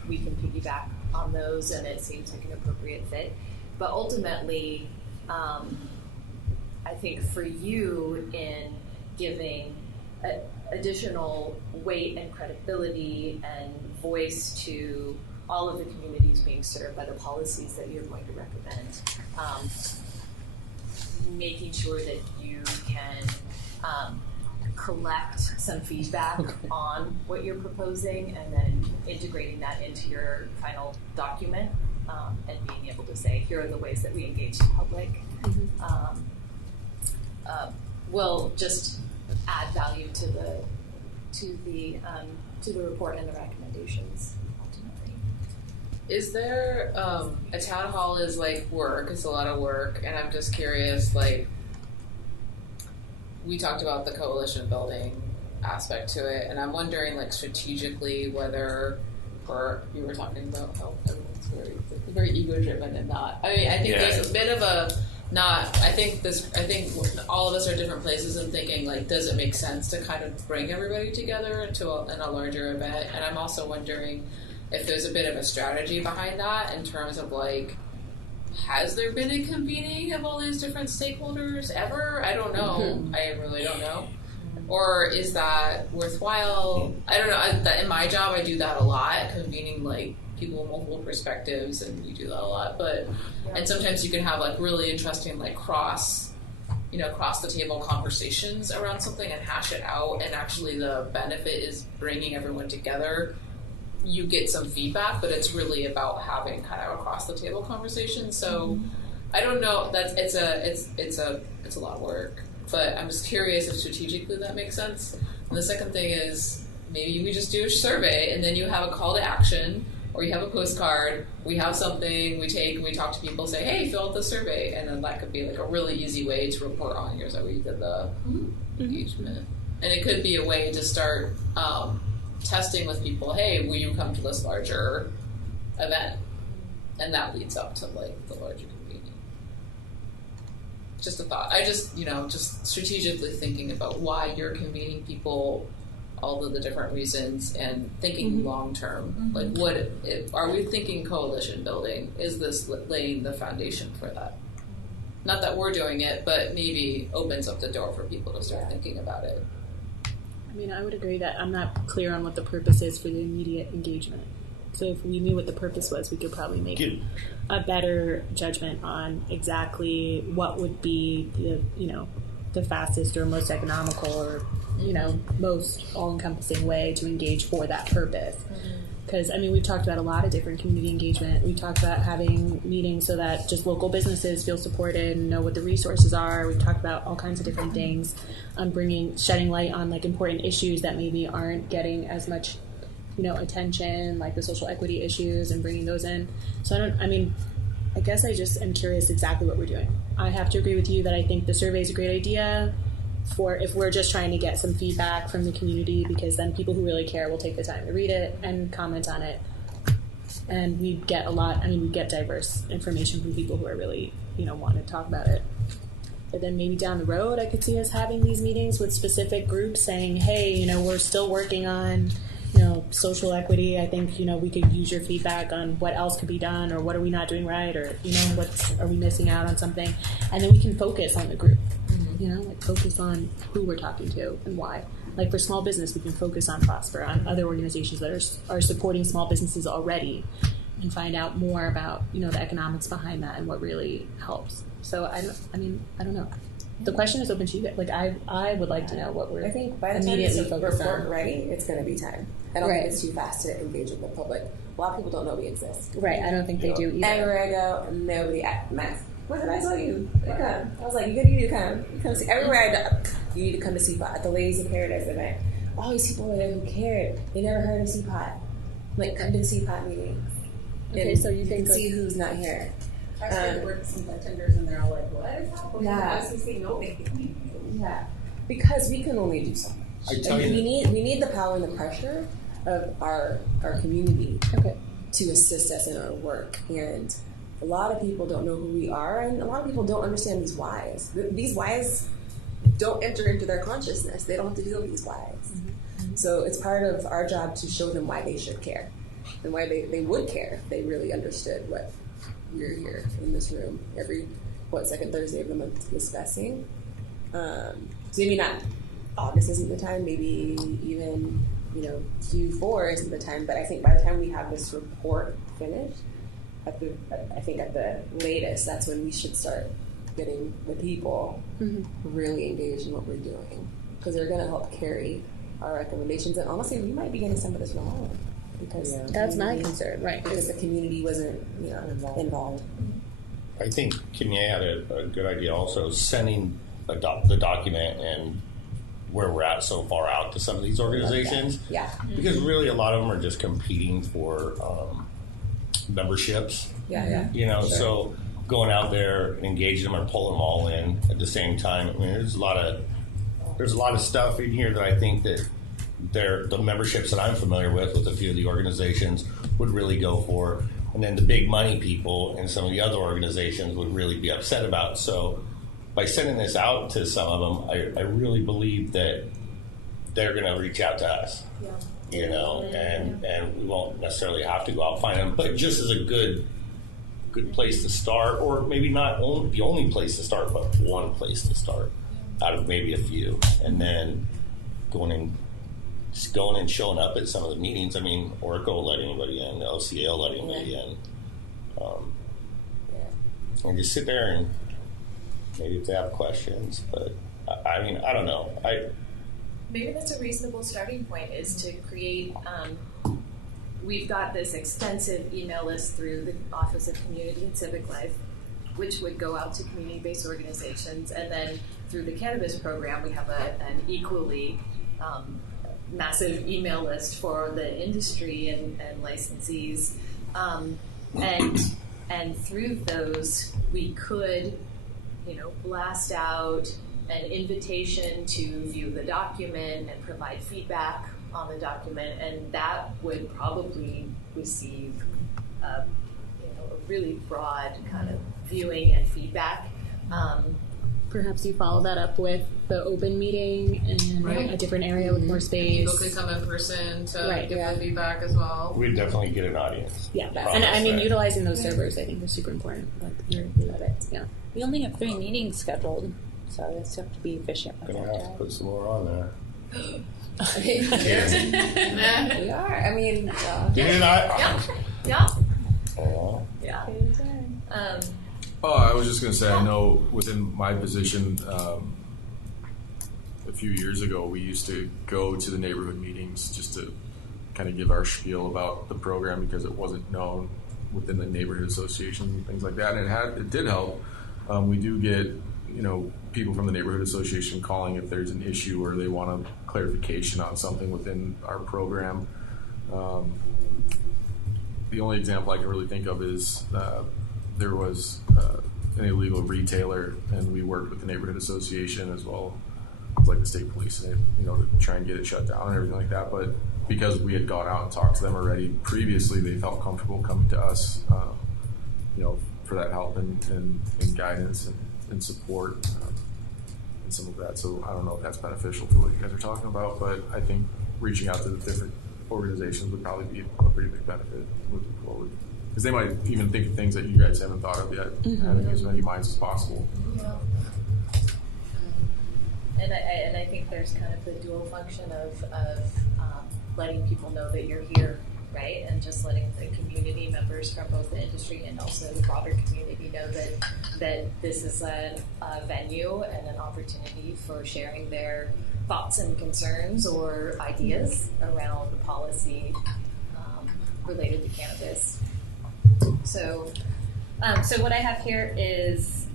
we can piggyback on those, and it seems like an appropriate fit. But ultimately, I think for you in giving additional weight and credibility and voice to all of the communities being served by the policies that you're going to recommend, making sure that you can collect some feedback on what you're proposing and then integrating that into your final document and being able to say, here are the ways that we engage the public, will just add value to the report and the recommendations. Ultimately, is there a town hall is like work? It's a lot of work, and I'm just curious. Like, we talked about the coalition building aspect to it, and I'm wondering, like, strategically whether, or you were talking about how everyone's very ego driven and not. I mean, I think there's a bit of a not. I think all of us are different places in thinking, like, does it make sense to kind of bring everybody together in a larger event? And I'm also wondering if there's a bit of a strategy behind that in terms of, like, has there been a convening of all these different stakeholders ever? I don't know. I really don't know. Or is that worthwhile? I don't know. In my job, I do that a lot, convening, like, people with multiple perspectives, and you do that a lot. And sometimes you can have, like, really interesting, like, cross the table conversations around something and hash it out. And actually, the benefit is bringing everyone together. You get some feedback, but it's really about having kind of across the table conversation. So I don't know. It's a lot of work. But I'm just curious if strategically that makes sense. And the second thing is maybe we just do a survey, and then you have a call to action, or you have a postcard. We have something we take and we talk to people, say, hey, fill out the survey, and then that could be like a really easy way to report on. Here's how we did the engagement, and it could be a way to start testing with people. Hey, will you come to this larger event? And that leads up to, like, the larger convening. Just a thought. I just, just strategically thinking about why you're convening people, all of the different reasons, and thinking long term. Like, are we thinking coalition building? Is this laying the foundation for that? Not that we're doing it, but maybe opens up the door for people to start thinking about it. I mean, I would agree that I'm not clear on what the purpose is for the immediate engagement. So if we knew what the purpose was, we could probably make a better judgment on exactly what would be the fastest or most economical or most all-encompassing way to engage for that purpose. Because, I mean, we've talked about a lot of different community engagement. We've talked about having meetings so that just local businesses feel supported and know what the resources are. We've talked about all kinds of different things, shedding light on, like, important issues that maybe aren't getting as much attention, like the social equity issues, and bringing those in. So I guess I just am curious exactly what we're doing. I have to agree with you that I think the survey is a great idea for if we're just trying to get some feedback from the community, because then people who really care will take the time to read it and comment on it. And we get we get diverse information from people who are really, want to talk about it. But then maybe down the road, I could see us having these meetings with specific groups saying, hey, we're still working on social equity. I think, we could use your feedback on what else could be done, or what are we not doing right, or, are we missing out on something? And then we can focus on the group, focus on who we're talking to and why. Like, for small business, we can focus on Prosper, on other organizations that are supporting small businesses already, and find out more about, the economics behind that and what really helps. So I don't know. The question is open to you guys. Like, I would like to know what we're. I think by the time it's a report ready, it's going to be time. I don't think it's too fast to engage with the public. A lot of people don't know we exist. Right. I don't think they do either. Everywhere I go, nobody. Max, what did I tell you? Come. I was like, you need to come. You come see. Everywhere I go, you need to come to CPOT at the Ladies in Paradise event. All these people over there who cared. They never heard of CPOT. Like, come to the CPOT meetings. Okay, so you think see who's not here. I started working with some bartenders, and they're all like, "What is happening?" Yeah, because we can only do so much. We need the power and the pressure of our community to assist us in our work. And a lot of people don't know who we are, and a lot of people don't understand these whys. These whys don't enter into their consciousness. They don't have to feel these whys. So it's part of our job to show them why they should care, and why they would care if they really understood what we're here in this room every second Thursday of the month discussing. So maybe not August isn't the time, maybe even Q4 isn't the time, but I think by the time we have this report finished, at the latest, that's when we should start getting the people really engaged in what we're doing, because they're going to help carry our recommendations. And honestly, we might be getting some of this wrong. because the That's my community- concern, right? Because the community wasn't, involved. I think Kimye had a good idea also, sending the document and where we're at so far out to some of these organizations. Yeah. Because really a lot of them are just competing for memberships. Yeah. Sure. So going out there and engaging them or pulling them all in at the same time. I mean, there's a lot of stuff in here that I think that the memberships that I'm familiar with a few of the organizations would really go for. And then the big money people and some of the other organizations would really be upset about. So by sending this out to some of them, I really believe that they're going to reach out to us. And we won't necessarily have to go out and find them, but just as a good place to start, or maybe not the only place to start, but one place to start out of maybe a few, and then going and showing up at some of the meetings. I mean, Oracle will let anybody in, the LCA will let anybody in, and just sit there and maybe if they have questions. But I mean, I don't know. Maybe that's a reasonable starting point, is to create, we've got this extensive email list through the Office of Community and Civic Life, which would go out to community-based organizations, and then through the Cannabis program, we have an equally massive email list for the industry and licensees, and through those, we could, blast out an invitation to view the document and provide feedback on the document, and that would probably receive a really broad kind of viewing and feedback. Perhaps you follow that up with the open meeting in a different area with more space. People could come in person to give the feedback as well. We'd definitely get an audience. Yeah, and I mean, utilizing those servers, I think, is super important. We love it. Yeah. We only have 3 meetings scheduled, so we just have to be efficient with Gonna our have to time. put some more on there. We are. I mean, Did I? Yeah. Oh. Yeah. I was just going to say, I know within my position, a few years ago, we used to go to the neighborhood meetings just to kind of give our spiel about the program because it wasn't known within the neighborhood association and things like that. And it did help. We do get, people from the neighborhood association calling if there's an issue or they want a clarification on something within our program. The only example I can really think of is there was an illegal retailer, and we worked with the neighborhood association as well as like the state police, to try and get it shut down and everything like that. But because we had gone out and talked to them already previously, they felt comfortable coming to us, for that help and guidance and support and some of that. So I don't know if that's beneficial to what you guys are talking about, but I think reaching out to the different organizations would probably be a pretty big benefit moving forward. Because they might even think of things that you guys haven't thought of yet, having as many minds as possible. Yeah. And I think there's kind of the dual function of letting people know that you're here, right? And just letting the community members from both the industry and also the broader community know that this is a venue and an opportunity for sharing their thoughts and concerns or ideas around policy related to cannabis. So what I have here is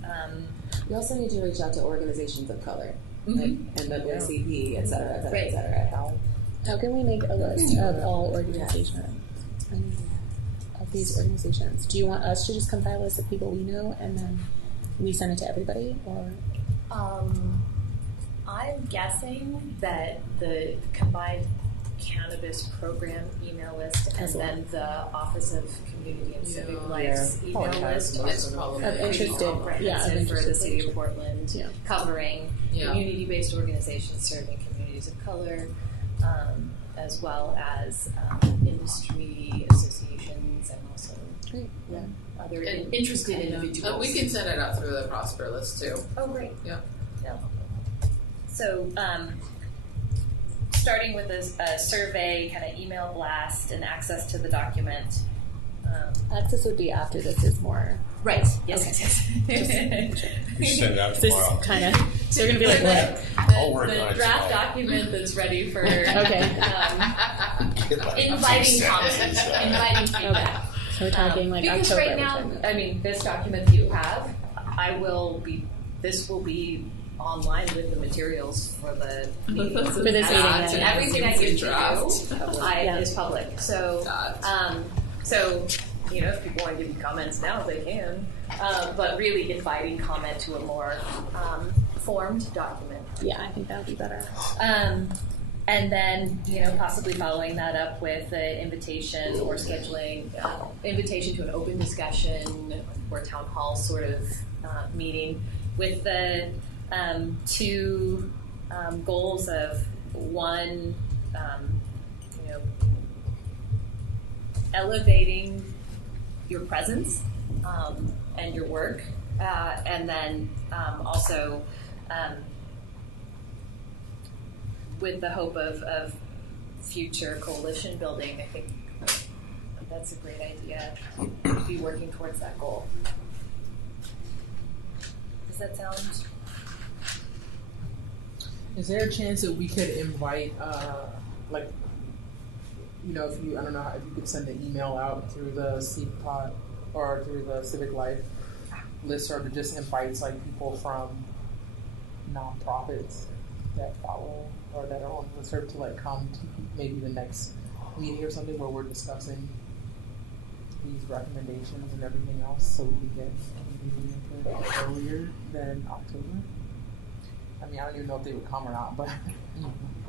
you also need to reach out to organizations of color, like NAACP, et cetera, et cetera, et cetera. How can we make a list of all organizations? Of these organizations? Do you want us to just compile a list of people we know and then we send it to everybody, or? I'm guessing that the combined cannabis program email list and then the Office of Community and Civic Life's email list is probably comprehensive for the city of Portland, covering community-based organizations serving communities of color, as well as industry associations and also other interested individuals. We can send it out through the Prosper list too. Oh, great. Yeah. So, starting with a survey, kind of email blast, and access to the document. Access would be after this is more. Right. Yes. Okay. You send it out This tomorrow. kind of. They're going to be like, what? I'll work on the it draft tomorrow. document that's ready for. Okay. inviting comments, inviting feedback. So we're talking like because October. right now, I mean, this document that you have, this will be online with the materials for the meeting. For this meeting, yeah. Everything I give to Draft. you is public. So, you know, if people want to give me comments now, they can. But really inviting comment to a more formed document. Yeah, I think that would be better. And then, you know, possibly following that up with an invitation or scheduling invitation to an open discussion or town hall sort of meeting with the two goals of one, you know, elevating your presence and your work, and then also with the hope of future coalition building. I think that's a great idea, to be working towards that goal. Does that sound? Is there a chance that we could invite, like, you know, if you, I don't know, if you could send an email out through the CPOT or through the Civic Life listserv to just invite like people from nonprofits that follow or that are on the listserv to like come to maybe the next meeting or something where we're discussing these recommendations and everything else, so we can get input earlier than October. I mean, I don't even know if they would come or not, but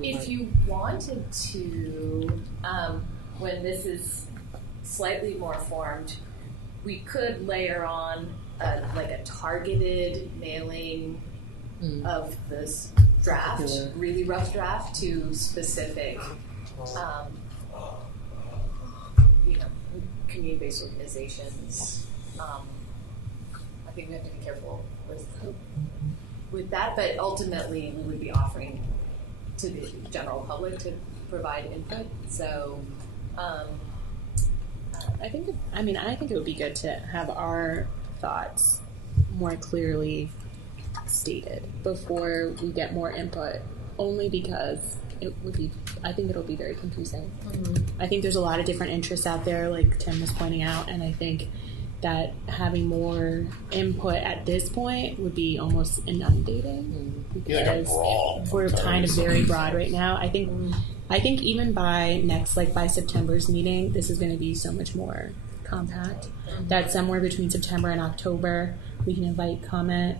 if you wanted to, when this is slightly more formed, we could layer on like a targeted mailing of this draft, really rough draft, to specific, you know, community-based organizations. I think we have to be careful with that, but ultimately we would be offering to the general public to provide input. So, I think it would be good to have our thoughts more clearly stated before we get more input, only because I think it'll be very confusing. Mm-hmm. I think there's a lot of different interests out there, like Tim was pointing out, and I think that having more input at this point would be almost inundating, because we're kind of very broad right now. I think even by September's meeting, this is going to be so much more compact. That somewhere between September and October, we can invite comment,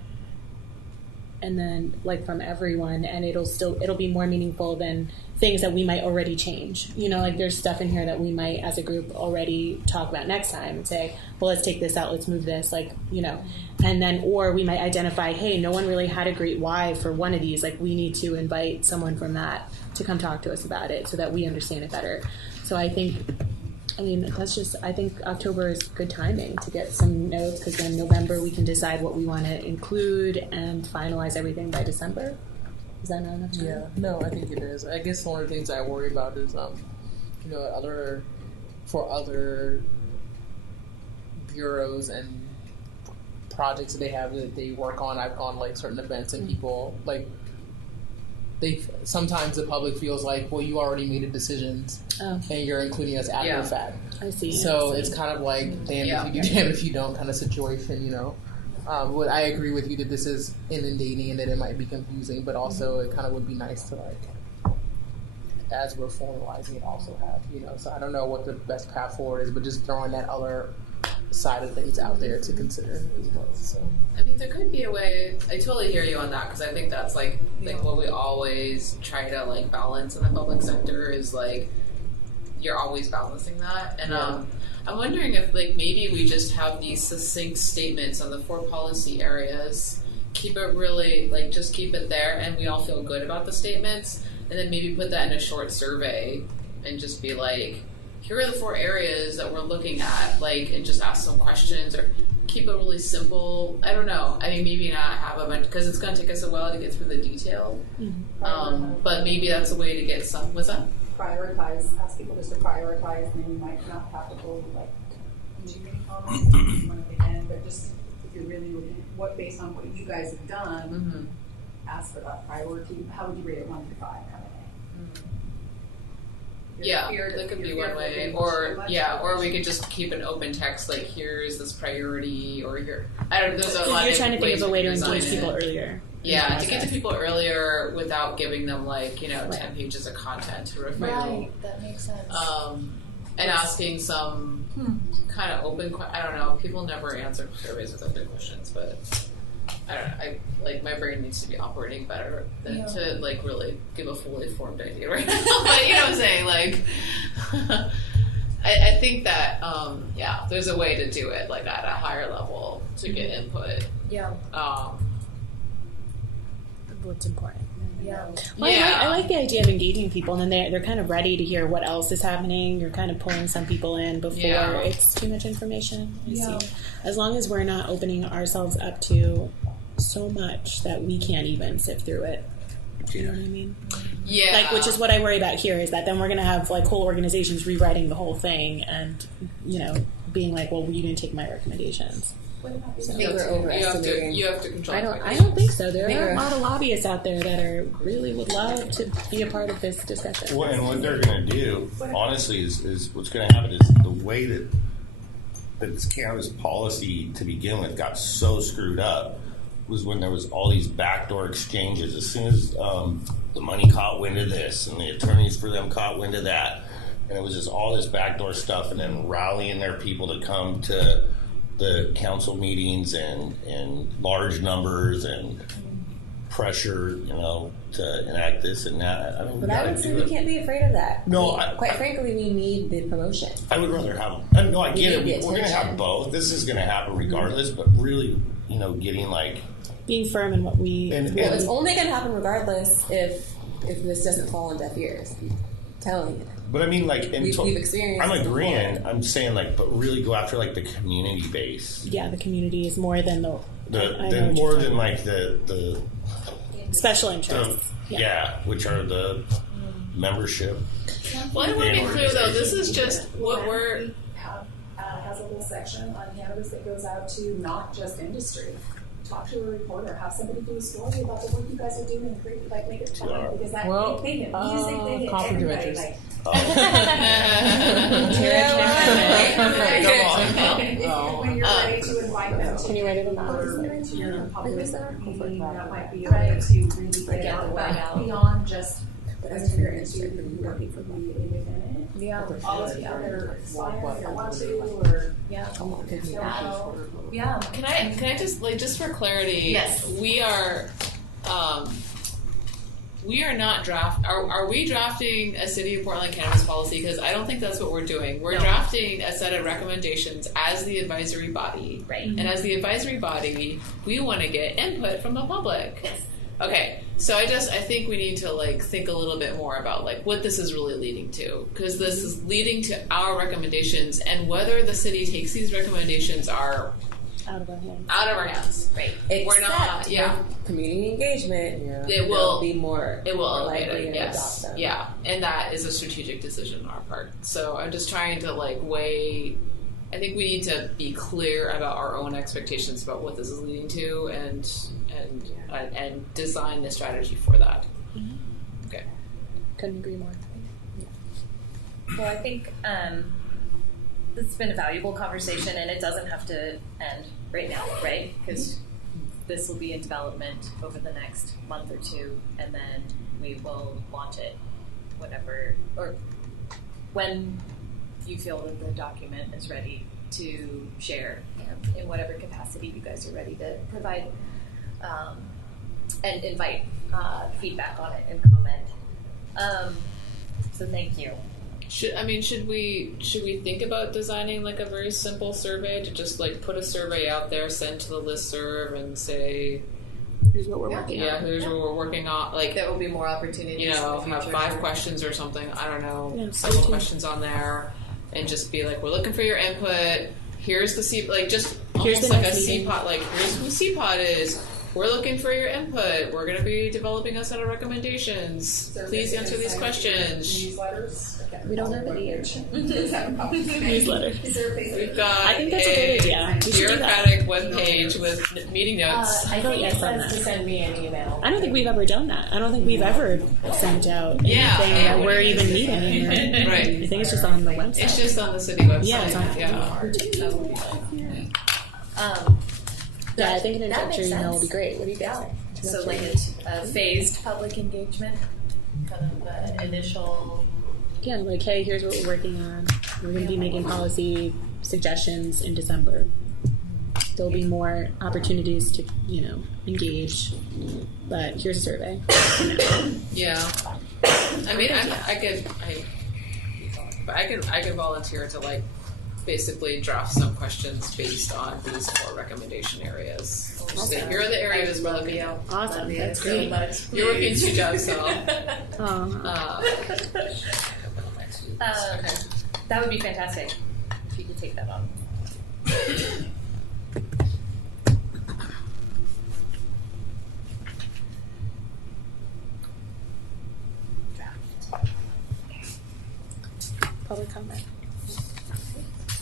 and then like from everyone, and it'll be more meaningful than things that we might already change. You know, like there's stuff in here that we might as a group already talk about next time and say, well, let's take this out, let's move this, like, you know, and then, or we might identify, hey, no one really had a great why for one of these, like we need to invite someone from that to come talk to us about it so that we understand it better. So I think October is good timing to get some notes, because then November we can decide what we want to include and finalize everything by December. Is that not enough time? Yeah, no, I think it is. I guess one of the things I worry about is, you know, other bureaus and projects that they have that they work on. I've gone like certain events and people like sometimes the public feels like, well, you already made a decision and you're including us after the fact. I see. So it's kind of like damn if you do, damn if you don't kind of situation, you know. What I agree with you that this is inundating and that it might be confusing, but also it kind of would be nice to like, as we're formalizing it, also have, you know. So I don't know what the best path forward is, but just throwing that other side of things out there to consider as well. So I mean, there could be a way. I totally hear you on that, because I think that's like what we always try to like balance in the public sector is like you're always balancing that. And I'm wondering if like maybe we just have these succinct statements on the 4 policy areas, keep it really like just keep it there, and we all feel good about the statements, and then maybe put that in a short survey and just be like, here are the 4 areas that we're looking at, like, and just ask some questions, or keep it really simple. I don't know. I mean, maybe not have a bunch, because it's going to take us a while to get through the detail. But maybe that's a way to get some. What's that? Prioritize. Ask people just to prioritize, and then you might not have to go like too many comments one at the end. But just if you're really looking, based on what you guys have done, ask for that priority. How would you rate it 1 through 5? Kind of thing. Yeah, that could be one way, or we could just keep an open text like here's this priority, or here. I don't. There's a lot. You're of trying to think of a way to design engage people it. earlier. Yeah, to get to people earlier without giving them 10 pages of content to review. Right, that makes sense. And asking some kind of open. I don't know. People never answer surveys with open questions, but I don't know. My brain needs to be operating better than to really give a fully formed idea right now. But you know what I'm saying? I think that there's a way to do it at a higher level to get input. Yeah. What's important. Yeah. Well, I like the idea of engaging people, and then they're kind of ready to hear what else is happening. You're kind of pulling some people in before it's too much information. I see. As long as we're not opening ourselves up to so much that we can't even sift through it. Do you know what I mean? Yeah. Which is what I worry about here, is that then we're going to have whole organizations rewriting the whole thing and, being like, well, you didn't take my recommendations. I think we're overestimating. You have to control. I don't think so. There are a lot of lobbyists out there that really would love to be a part of this discussion. Well, and what they're going to do, honestly, is what's going to happen is the way that this cannabis policy to begin with got so screwed up was when there was all these backdoor exchanges. As soon as the money caught wind of this and the attorneys for them caught wind of that, and it was just all this backdoor stuff, and then rallying their people to come to the council meetings in large numbers and pressure, to enact this and that. But I would say we can't be afraid of that. No, quite frankly, we need the promotion. I would rather have. No, I get it. We're going to have both. This is going to happen regardless. But really, getting being firm in what we. Well, it's only going to happen regardless if this doesn't fall on deaf ears. I'm telling you. But I mean, we've experienced. I'm agreeing. I'm saying, but really go after the community base. Yeah, the community is more than the special interests. Which are the membership. Well, I want to be clear though. This is just what we're. Has a whole section on cannabis that goes out to not just industry. Talk to a reporter, have somebody do a story about the work you guys are doing, and make it fun, because they hit music, they hit conflict of everybody. interest. When you're ready to invite them to Can you write it in your public meeting, that might be a way to really get it out beyond just working for the independent. Yeah. All of the other spires that want to, or Can I just for clarity? Yes. We are not Are we drafting a City of Portland cannabis policy? Because I don't think that's what we're doing. We're drafting a set of recommendations as the advisory body, right? And as the advisory body, we want to get input from the public. Yes. Okay, so I think we need to think a little bit more about what this is really leading to, because this is leading to our recommendations, and whether the city takes these recommendations are out of our hands. Right. We're not. Community engagement. It will be more. It will elevate likely it. to Yes. adopt them. Yeah, and that is a strategic decision on our part. So I'm just trying to weigh. I think we need to be clear about our own expectations about what this is leading to, and design the strategy for that. Mm-hmm. Okay. Couldn't agree more. Well, I think this has been a valuable conversation, and it doesn't have to end right now, right? Because this will be in development over the next month or two, and then we will launch it whenever or when you feel that the document is ready to share in whatever capacity you guys are ready to provide and invite feedback on it and comment. So thank you. Should we think about designing a very simple survey to just put a survey out there, send to the listserv, and say, here's what we're working on. Yeah, here's what we're working on. There will be more opportunities. Have 5 questions or something. I don't know, several questions on there, and just be we're looking for your input. Here's the CPOT, just here's almost a CPOT. Here's who CPOT is. we're looking for your input. We're going to be developing a set of recommendations. Please answer these questions. Newsletters? Okay. We don't have any Newsletter. Is there a place? We've got I think that's a good idea. We should do that. bureaucratic webpage with meeting notes. I think yes it on says to that. send me an email. I don't think we've ever done that. I don't think we've ever sent out anything Yeah. that we're even meeting. Right. I think it's just on the website. It's just on the city website. Yeah, it's on. Yeah, I think an that makes introductory email sense. would be great. What do you guys think? So like a phased public engagement, kind of initial. Yeah, like, hey, here's what we're working on. We're going to be making policy suggestions in December. There'll be more opportunities to, engage. But here's a survey. Yeah. I mean, I could volunteer to like basically draft some questions based on these 4 recommendation areas. Just say, here are the areas we're looking at. Awesome. That's great. You're working 2 jobs, so. That would be fantastic if you could take that on. Public comment.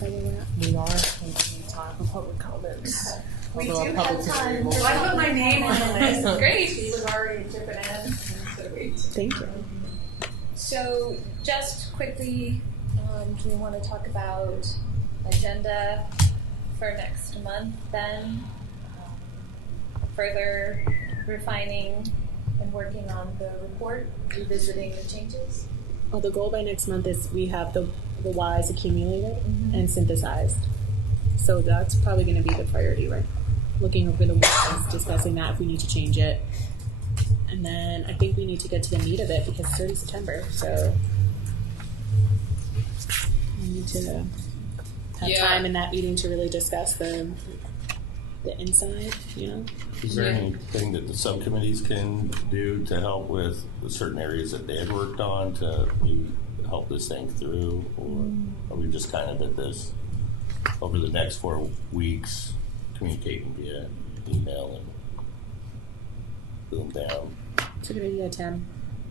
We are taking time for public comments. We Although do our public have time. is Well, I put my name on the list. Great. She was already chipping in. So Thank you. So just quickly, do we want to talk about agenda for next month then? Further refining and working on the report, revisiting the changes? Well, the goal by next month is we have the whys accumulated and synthesized. So that's probably going to be the priority, right? Looking over the whys, discussing that if we need to change it. And then I think we need to get to the meat of it because it's already September. So we need to have time in that meeting to really discuss the inside, Is there anything that the subcommittees can do to help with certain areas that they had worked on to maybe help this thing through? Or are we just kind of at this over the next 4 weeks communicating via email and boom down? It's a good idea, Tim.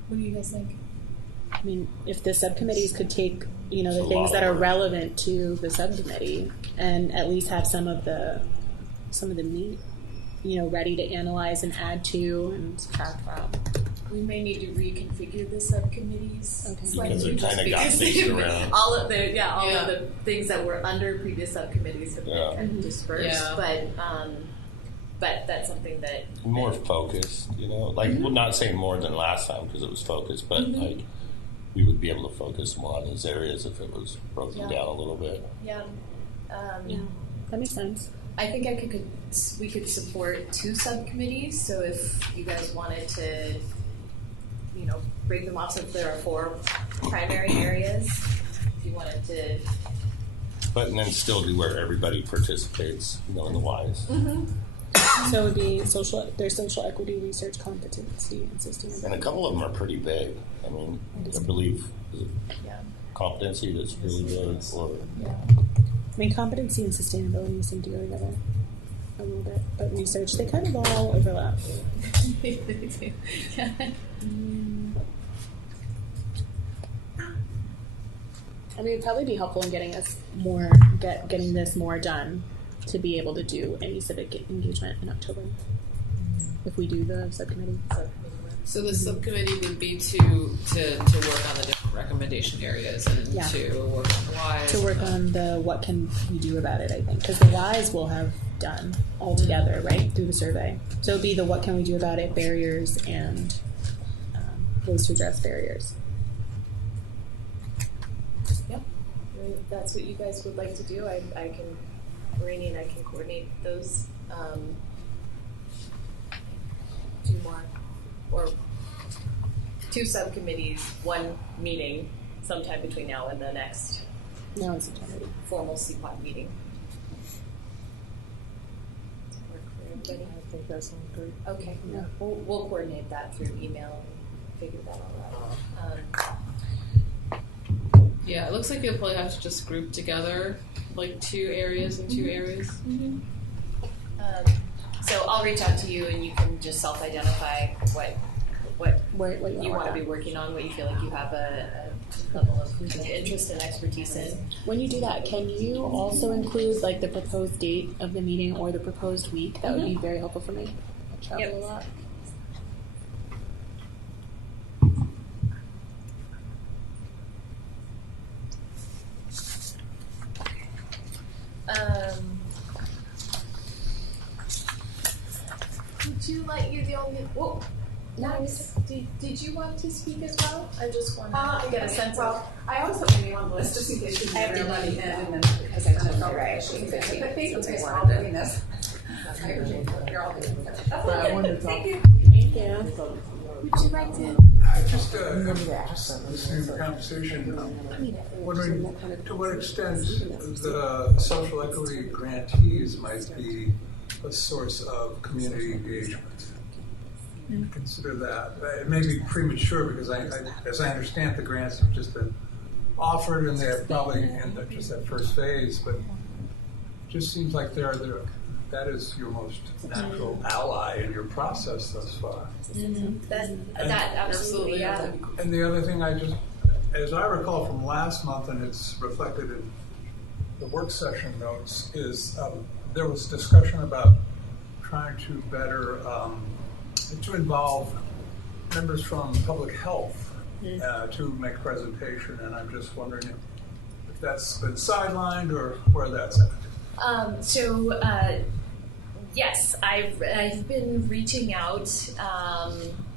What do you guys think? I mean, if the subcommittees could take, the things that are relevant to the subcommittee and at least have some of the meat, ready to analyze and add to and subtract from. We may need to reconfigure the subcommittees. Okay. Because it kind of got phased around. all of the things that were under previous subcommittees have been kind of dispersed. Yeah. But that's something that More focused, well, not saying more than last time because it was focused, but like we would be able to focus more on these areas if it was broken down a little bit. Yeah. That makes sense. I think we could support 2 subcommittees. So if you guys wanted to, break them off, so if there are 4 primary areas, if you wanted to. But and then still do where everybody participates, in the whys. So it would be there's social equity, research, competency, and sustainability. And a couple of them are pretty big. I mean, I believe is it competency that's really big, or I mean, competency and sustainability seem to go together a little bit, but research, they kind of all overlap. I mean, it'd probably be helpful in getting us getting this more done to be able to do any civic engagement in October if we do the subcommittee. So the subcommittee would be to work on the different recommendation areas and to work on the whys. To work on the what can we do about it, I think. Because the whys we'll have done all together, right, through the survey. So it would be the what can we do about it, barriers, and ways to address barriers. Yep. If that's what you guys would like to do, Rainey and I can coordinate those. 2 more. Or 2 subcommittees, 1 meeting sometime between now and the next formal CPOT meeting. Does that work for everybody? I think that sounds great. Okay. Yeah. We'll coordinate that through email and figure that all out. Yeah, it looks like you'll probably have to just group together like 2 areas and 2 areas. So I'll reach out to you, and you can just self-identify what you want to be working on, what you feel like you have a level of interest and expertise in. When you do that, can you also include like the proposed date of the meeting or the proposed week? That would be very helpful for me. I travel a lot. Would you like, you're the only, whoa. Nice. Did you want to speak as well? I just want to get a sense of. I always put my name on the list just in case we have everybody in, and then because I told you right. But thank you guys for all doing this. I appreciate it. You're all doing it. Thank you. Thank you. Would you like to? Just listening to the conversation, wondering to what extent the social equity grantees might be a source of community engagement. Consider that. It may be premature because, as I understand, the grants have just been offered and they're probably in just that first phase, but it just seems like that is your most natural ally in your process thus far. That absolutely, yeah. And the other thing as I recall from last month, and it's reflected in the work session notes, is there was discussion about trying to better to involve members from public health to make presentation, and I'm just wondering if that's been sidelined or where that's at. Yes, I've been reaching out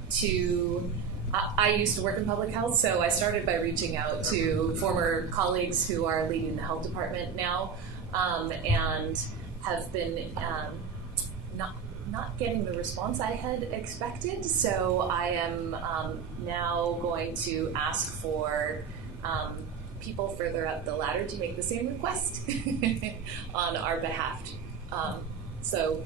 to. I used to work in public health, so I started by reaching out to former colleagues who are leading the health department now, and have been not getting the response I had expected. So I am now going to ask for people further up the ladder to make the same request on our behalf. So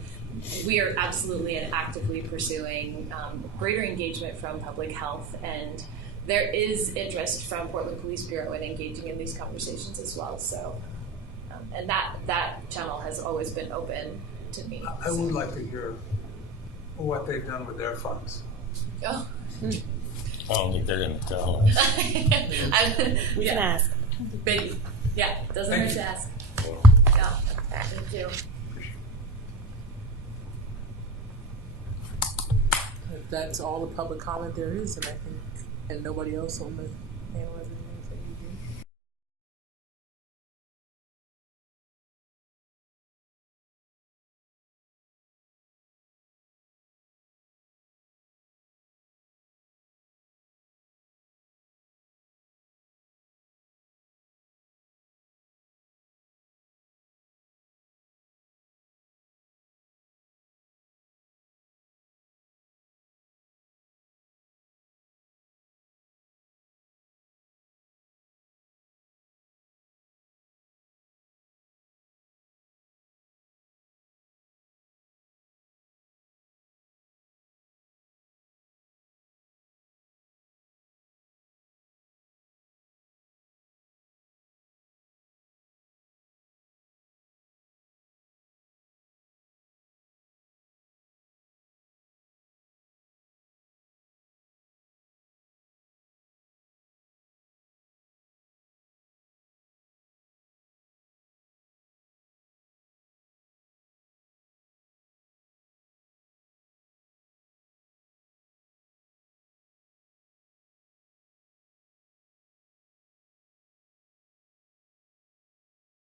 we are absolutely and actively pursuing greater engagement from public health, and there is interest from Portland Police Bureau in engaging in these conversations as well. So, and that channel has always been open to me. I would like to hear what they've done with their funds. Oh. I don't think they're going to tell us. We can ask. But yeah, doesn't hurt to ask. Yeah, thank you. That's all the public comment there is, and I think, and nobody else on the panel has